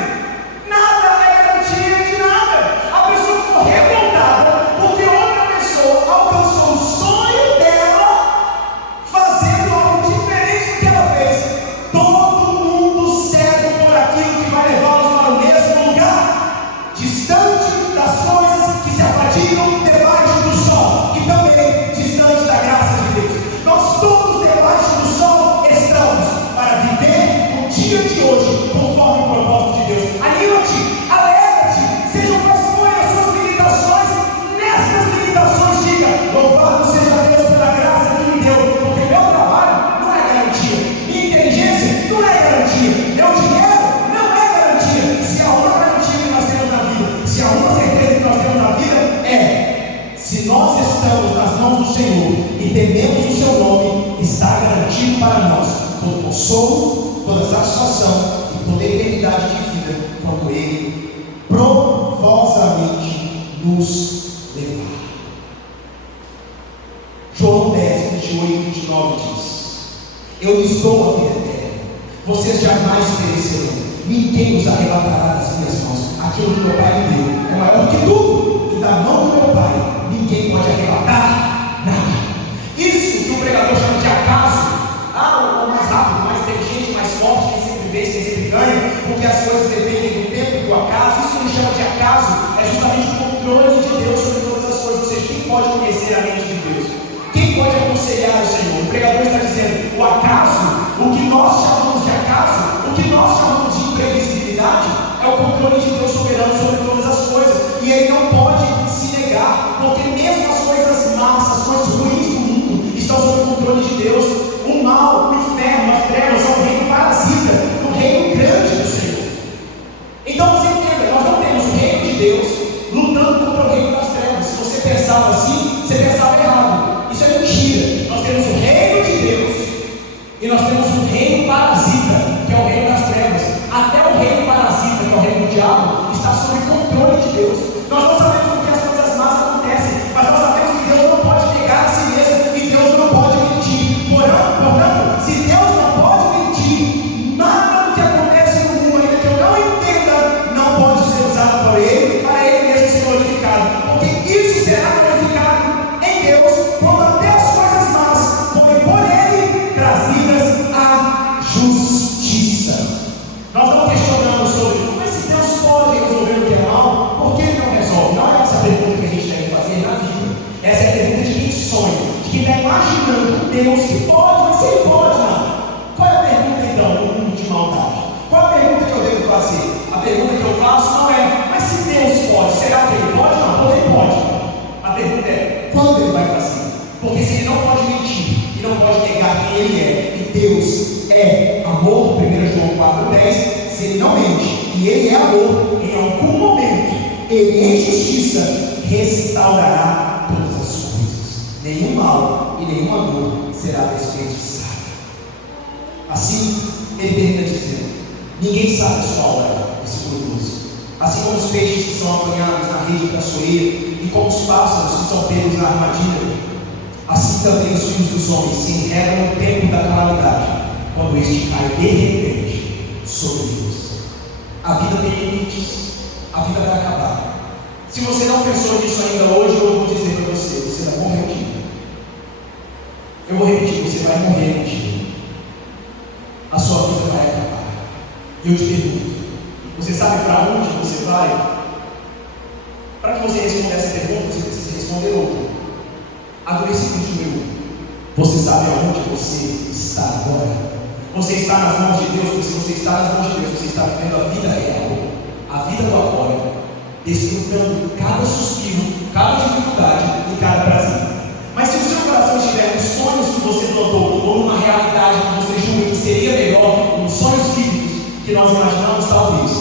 Nada é garantia de nada. A pessoa ficou revoltada porque outra pessoa alcançou o sonho dela fazendo algo diferente do que ela fez. Todo mundo cego por aquilo que vai levá-los para o mesmo lugar, distante das coisas que se afadigam debaixo do sol, e também distante da graça de Deus. Nós todos debaixo do sol estamos para viver o dia de hoje conforme o propósito de Deus. Anima-te, alegra-te, sejam quais forem as suas limitações, nessas limitações diga: louvado seja Deus pela graça que me deu, porque meu trabalho não é garantia, minha inteligência não é garantia, meu dinheiro não é garantia. Se há uma garantia que nós temos na vida, se há uma certeza que nós temos na vida, é: se nós estamos nas mãos do Senhor e tememos o seu nome, está garantido para nós todo consolo, toda satisfação e toda eternidade de vida, quando Ele provosamente nos levar. João 10, 28 e 29 diz: eu lhes dou a vida eterna, vocês jamais perecerão, ninguém os arrebatará das minhas mãos. Aquilo que meu Pai me deu é maior do que tudo, e da mão do meu Pai ninguém pode arrebatar nada. Isso que o pregador chama de acaso, o mais rápido, o mais inteligente, o mais forte, quem sempre vence, quem sempre ganha, porque as coisas dependem do tempo e do acaso. Isso que ele chama de acaso é justamente o controle de Deus sobre todas as coisas. Ou seja, quem pode conhecer a mente de Deus? Quem pode aconselhar o Senhor? O pregador está dizendo: o acaso, o que nós chamamos de acaso, o que nós chamamos de imprevisibilidade, é o controle de Deus soberano sobre todas as coisas, e Ele não pode se negar, porque mesmo as coisas más, as coisas ruins do mundo estão sob o controle de Deus. O mal, o inferno, as trevas são o reino parasita, o reino grande do Senhor. pergunta que eu faço não é, mas se Deus pode, será que Ele pode? Não, porque Ele pode. A pergunta é, quando Ele vai fazer? Porque se Ele não pode mentir, e não pode negar quem Ele é, e Deus é amor, 1 João 4,10, se Ele não mente, e Ele é amor, em algum momento, Ele em justiça restaurará todas as coisas. Nenhum mal e nenhuma dor será desperdiçado. Assim, Ele termina dizendo, ninguém sabe a sua hora, versículo 12. Assim como os peixes que são apanhados na rede traiçoeira, e como os pássaros que são pegos na armadilha, assim também os filhos dos homens se enredam no tempo da calamidade, quando este cai de repente sobre eles. A vida tem limites, a vida vai acabar. Se você não pensou nisso ainda hoje, eu vou dizer para você, você vai morrer um dia. Eu vou repetir, você vai morrer um dia. A sua vida vai acabar. E eu te pergunto, você sabe para onde você vai? Para que você responda essa pergunta, você precisa responder outra. A do versículo 21. Você sabe aonde você está agora? Você está nas mãos de Deus, porque se você está nas mãos de Deus, você está vivendo a vida real, a vida do agora, desfrutando cada suspiro, cada dificuldade e cada prazer. Mas se o seu coração estiver nos sonhos que você plantou, ou numa realidade que você julga que seria melhor, nos sonhos vívidos que nós imaginamos, talvez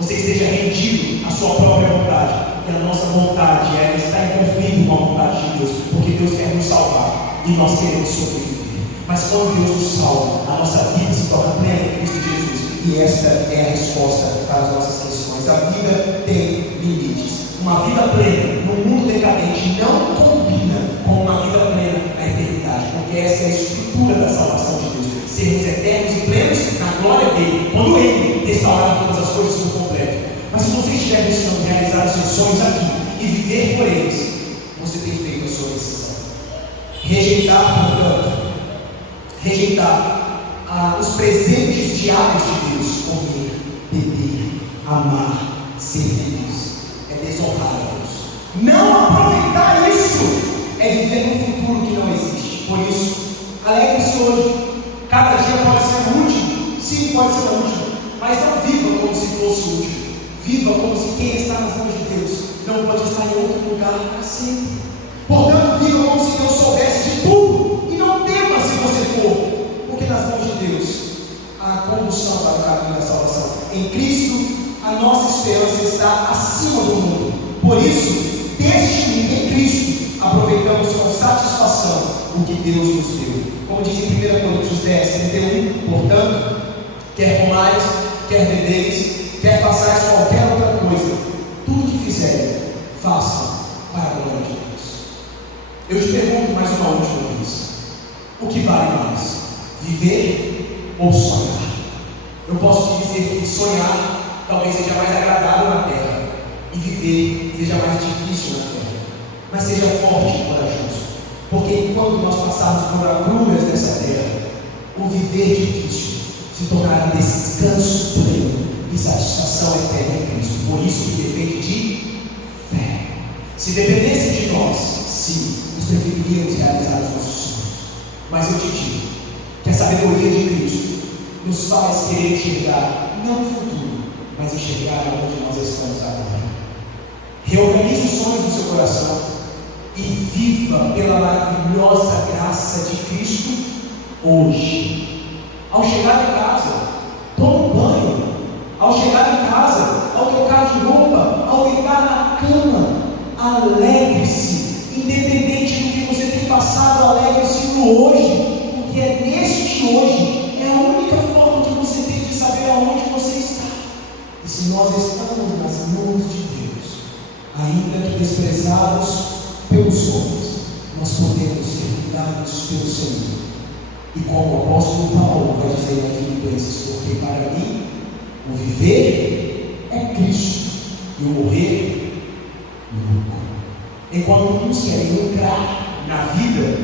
você esteja rendido à sua própria vontade. E a nossa vontade está em conflito com a vontade de Deus, porque Deus quer nos salvar e nós queremos sobreviver. Mas quando Deus nos salva, a nossa vida se torna plena em Cristo Jesus, e esta é a resposta para as nossas questões. A vida tem limites. Uma vida plena no mundo decadente não combina com uma vida plena na eternidade, porque essa é a estrutura da salvação de Deus. Sermos eternos e plenos na glória dele, quando ele restaurar todas as coisas por completo. Mas se você estiver buscando realizar os seus sonhos aqui e viver por eles, você tem feito a sua decisão. Rejeitar, portanto, os presentes diários de Deus, comer, beber, amar, ser feliz, é desonrar a Deus. Não aproveitar isso é viver num futuro que não existe. Por isso, alegre-se hoje. Cada dia pode ser o último. Sim, pode ser o último. Mas não viva como se fosse o último. Viva como se quem está nas mãos de Deus não pode estar em outro lugar para sempre. Portanto, viva como se Deus soubesse de tudo. E não tema se você for. Porque nas mãos de Deus há a condução para o caminho da salvação. Em Cristo, a nossa esperança está acima do mundo. Por isso, em Cristo, aproveitamos com satisfação o que Deus nos deu. Como diz em 1 Coríntios 10, 31, portanto, quer comais, quer bebeis, quer façais qualquer outra coisa, tudo que fizerem, façam para a glória de Deus. Eu te pergunto mais uma última vez: o que vale mais? Viver ou sonhar? Eu posso te dizer que sonhar talvez seja mais agradável na terra, e viver seja mais difícil na terra. Mas seja forte e corajoso, porque enquanto nós passarmos por agruras dessa terra, o viver difícil se tornará descanso pleno e satisfação eterna em Cristo. Por isso que depende de fé. Se dependesse de nós, sim, nós preferiríamos realizar os nossos sonhos. Mas eu te digo que a sabedoria de Cristo nos faz querer enxergar não o futuro, mas enxergar onde nós estamos agora. Reorganize os sonhos do seu coração e viva pela maravilhosa graça de Cristo hoje. Ao chegar em casa, tome um banho. Ao chegar em casa, ao trocar de roupa, ao deitar na cama, alegre-se. Independente do que você tem passado, alegre-se no hoje, porque é neste hoje, é a única forma que você tem de saber aonde você está. E se nós estamos nas mãos de Deus, ainda que desprezados pelos homens, nós podemos ser cuidados pelo Senhor. E como o apóstolo Paulo vai dizer em Filipenses, porque para mim o viver é Cristo e o morrer lucro. Enquanto uns querem lucrar na vida,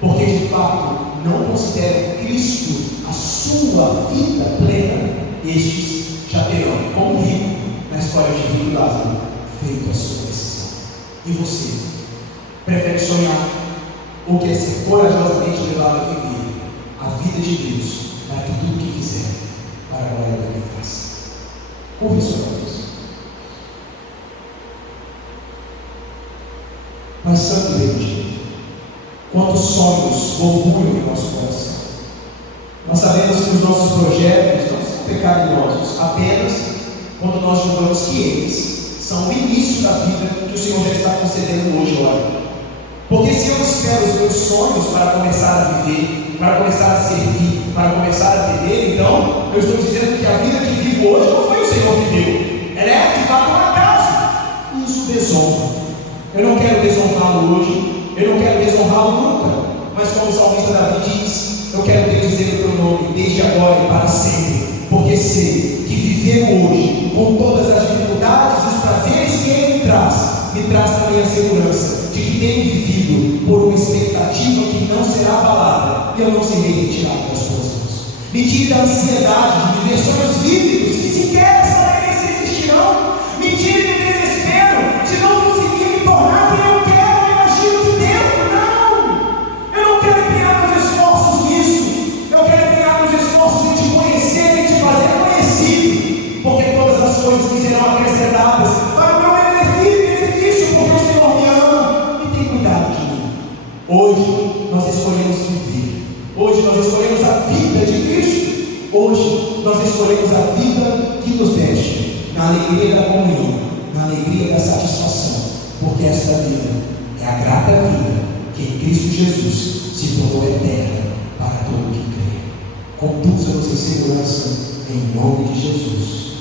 porque de fato não consideram Cristo a sua vida plena, estes já terão, como rico na história de Rico e Lázaro, feito a sua decisão. E você, prefere sonhar ou quer ser corajosamente levado a viver a vida de Deus, para que tudo que fizer, para a glória dele faça? Curva sua cabeça. Pai Santo e bendito, quantos sonhos borbulham em nosso coração. Nós sabemos que os nossos projetos não são pecaminosos apenas quando nós julgamos que eles são o início da vida que o Senhor já está concedendo hoje, olha. Porque se eu espero os meus sonhos para começar a viver, para começar a servir, para começar a viver, então eu estou dizendo que a vida que vivo hoje não foi o Senhor que deu. Ela é de fato um acaso. E isso desonra. Eu não quero desonrá-lo hoje, eu não quero desonrá-lo nunca. Mas como o salmista Davi diz, eu quero dizer o teu nome desde agora e para sempre. Porque sei que viver hoje, com todas as dificuldades, os prazeres que ele me traz também a segurança de que tenho vivido por uma expectativa que não será abalada, e eu não serei retirado das suas mãos. Me tire da ansiedade de viver sonhos vívidos que sequer saberei se existirão. Me tire do desespero de não conseguir me tornar quem eu quero, eu agir de dentro. Não! Eu não quero empenhar meus esforços nisso. Eu quero empenhar meus esforços em te conhecer, em te fazer conhecido, porque todas as coisas me serão acrescentadas para o meu benefício, porque o Senhor me ama e tem cuidado de mim. Hoje nós escolhemos viver. Hoje nós escolhemos a vida de Cristo. Hoje nós escolhemos a vida que nos deixa na alegria da comunhão, na alegria da satisfação, porque esta vida é a grata vida que em Cristo Jesus se tornou eterna para todo o que crê. Conduza-nos em segurança, em nome de Jesus.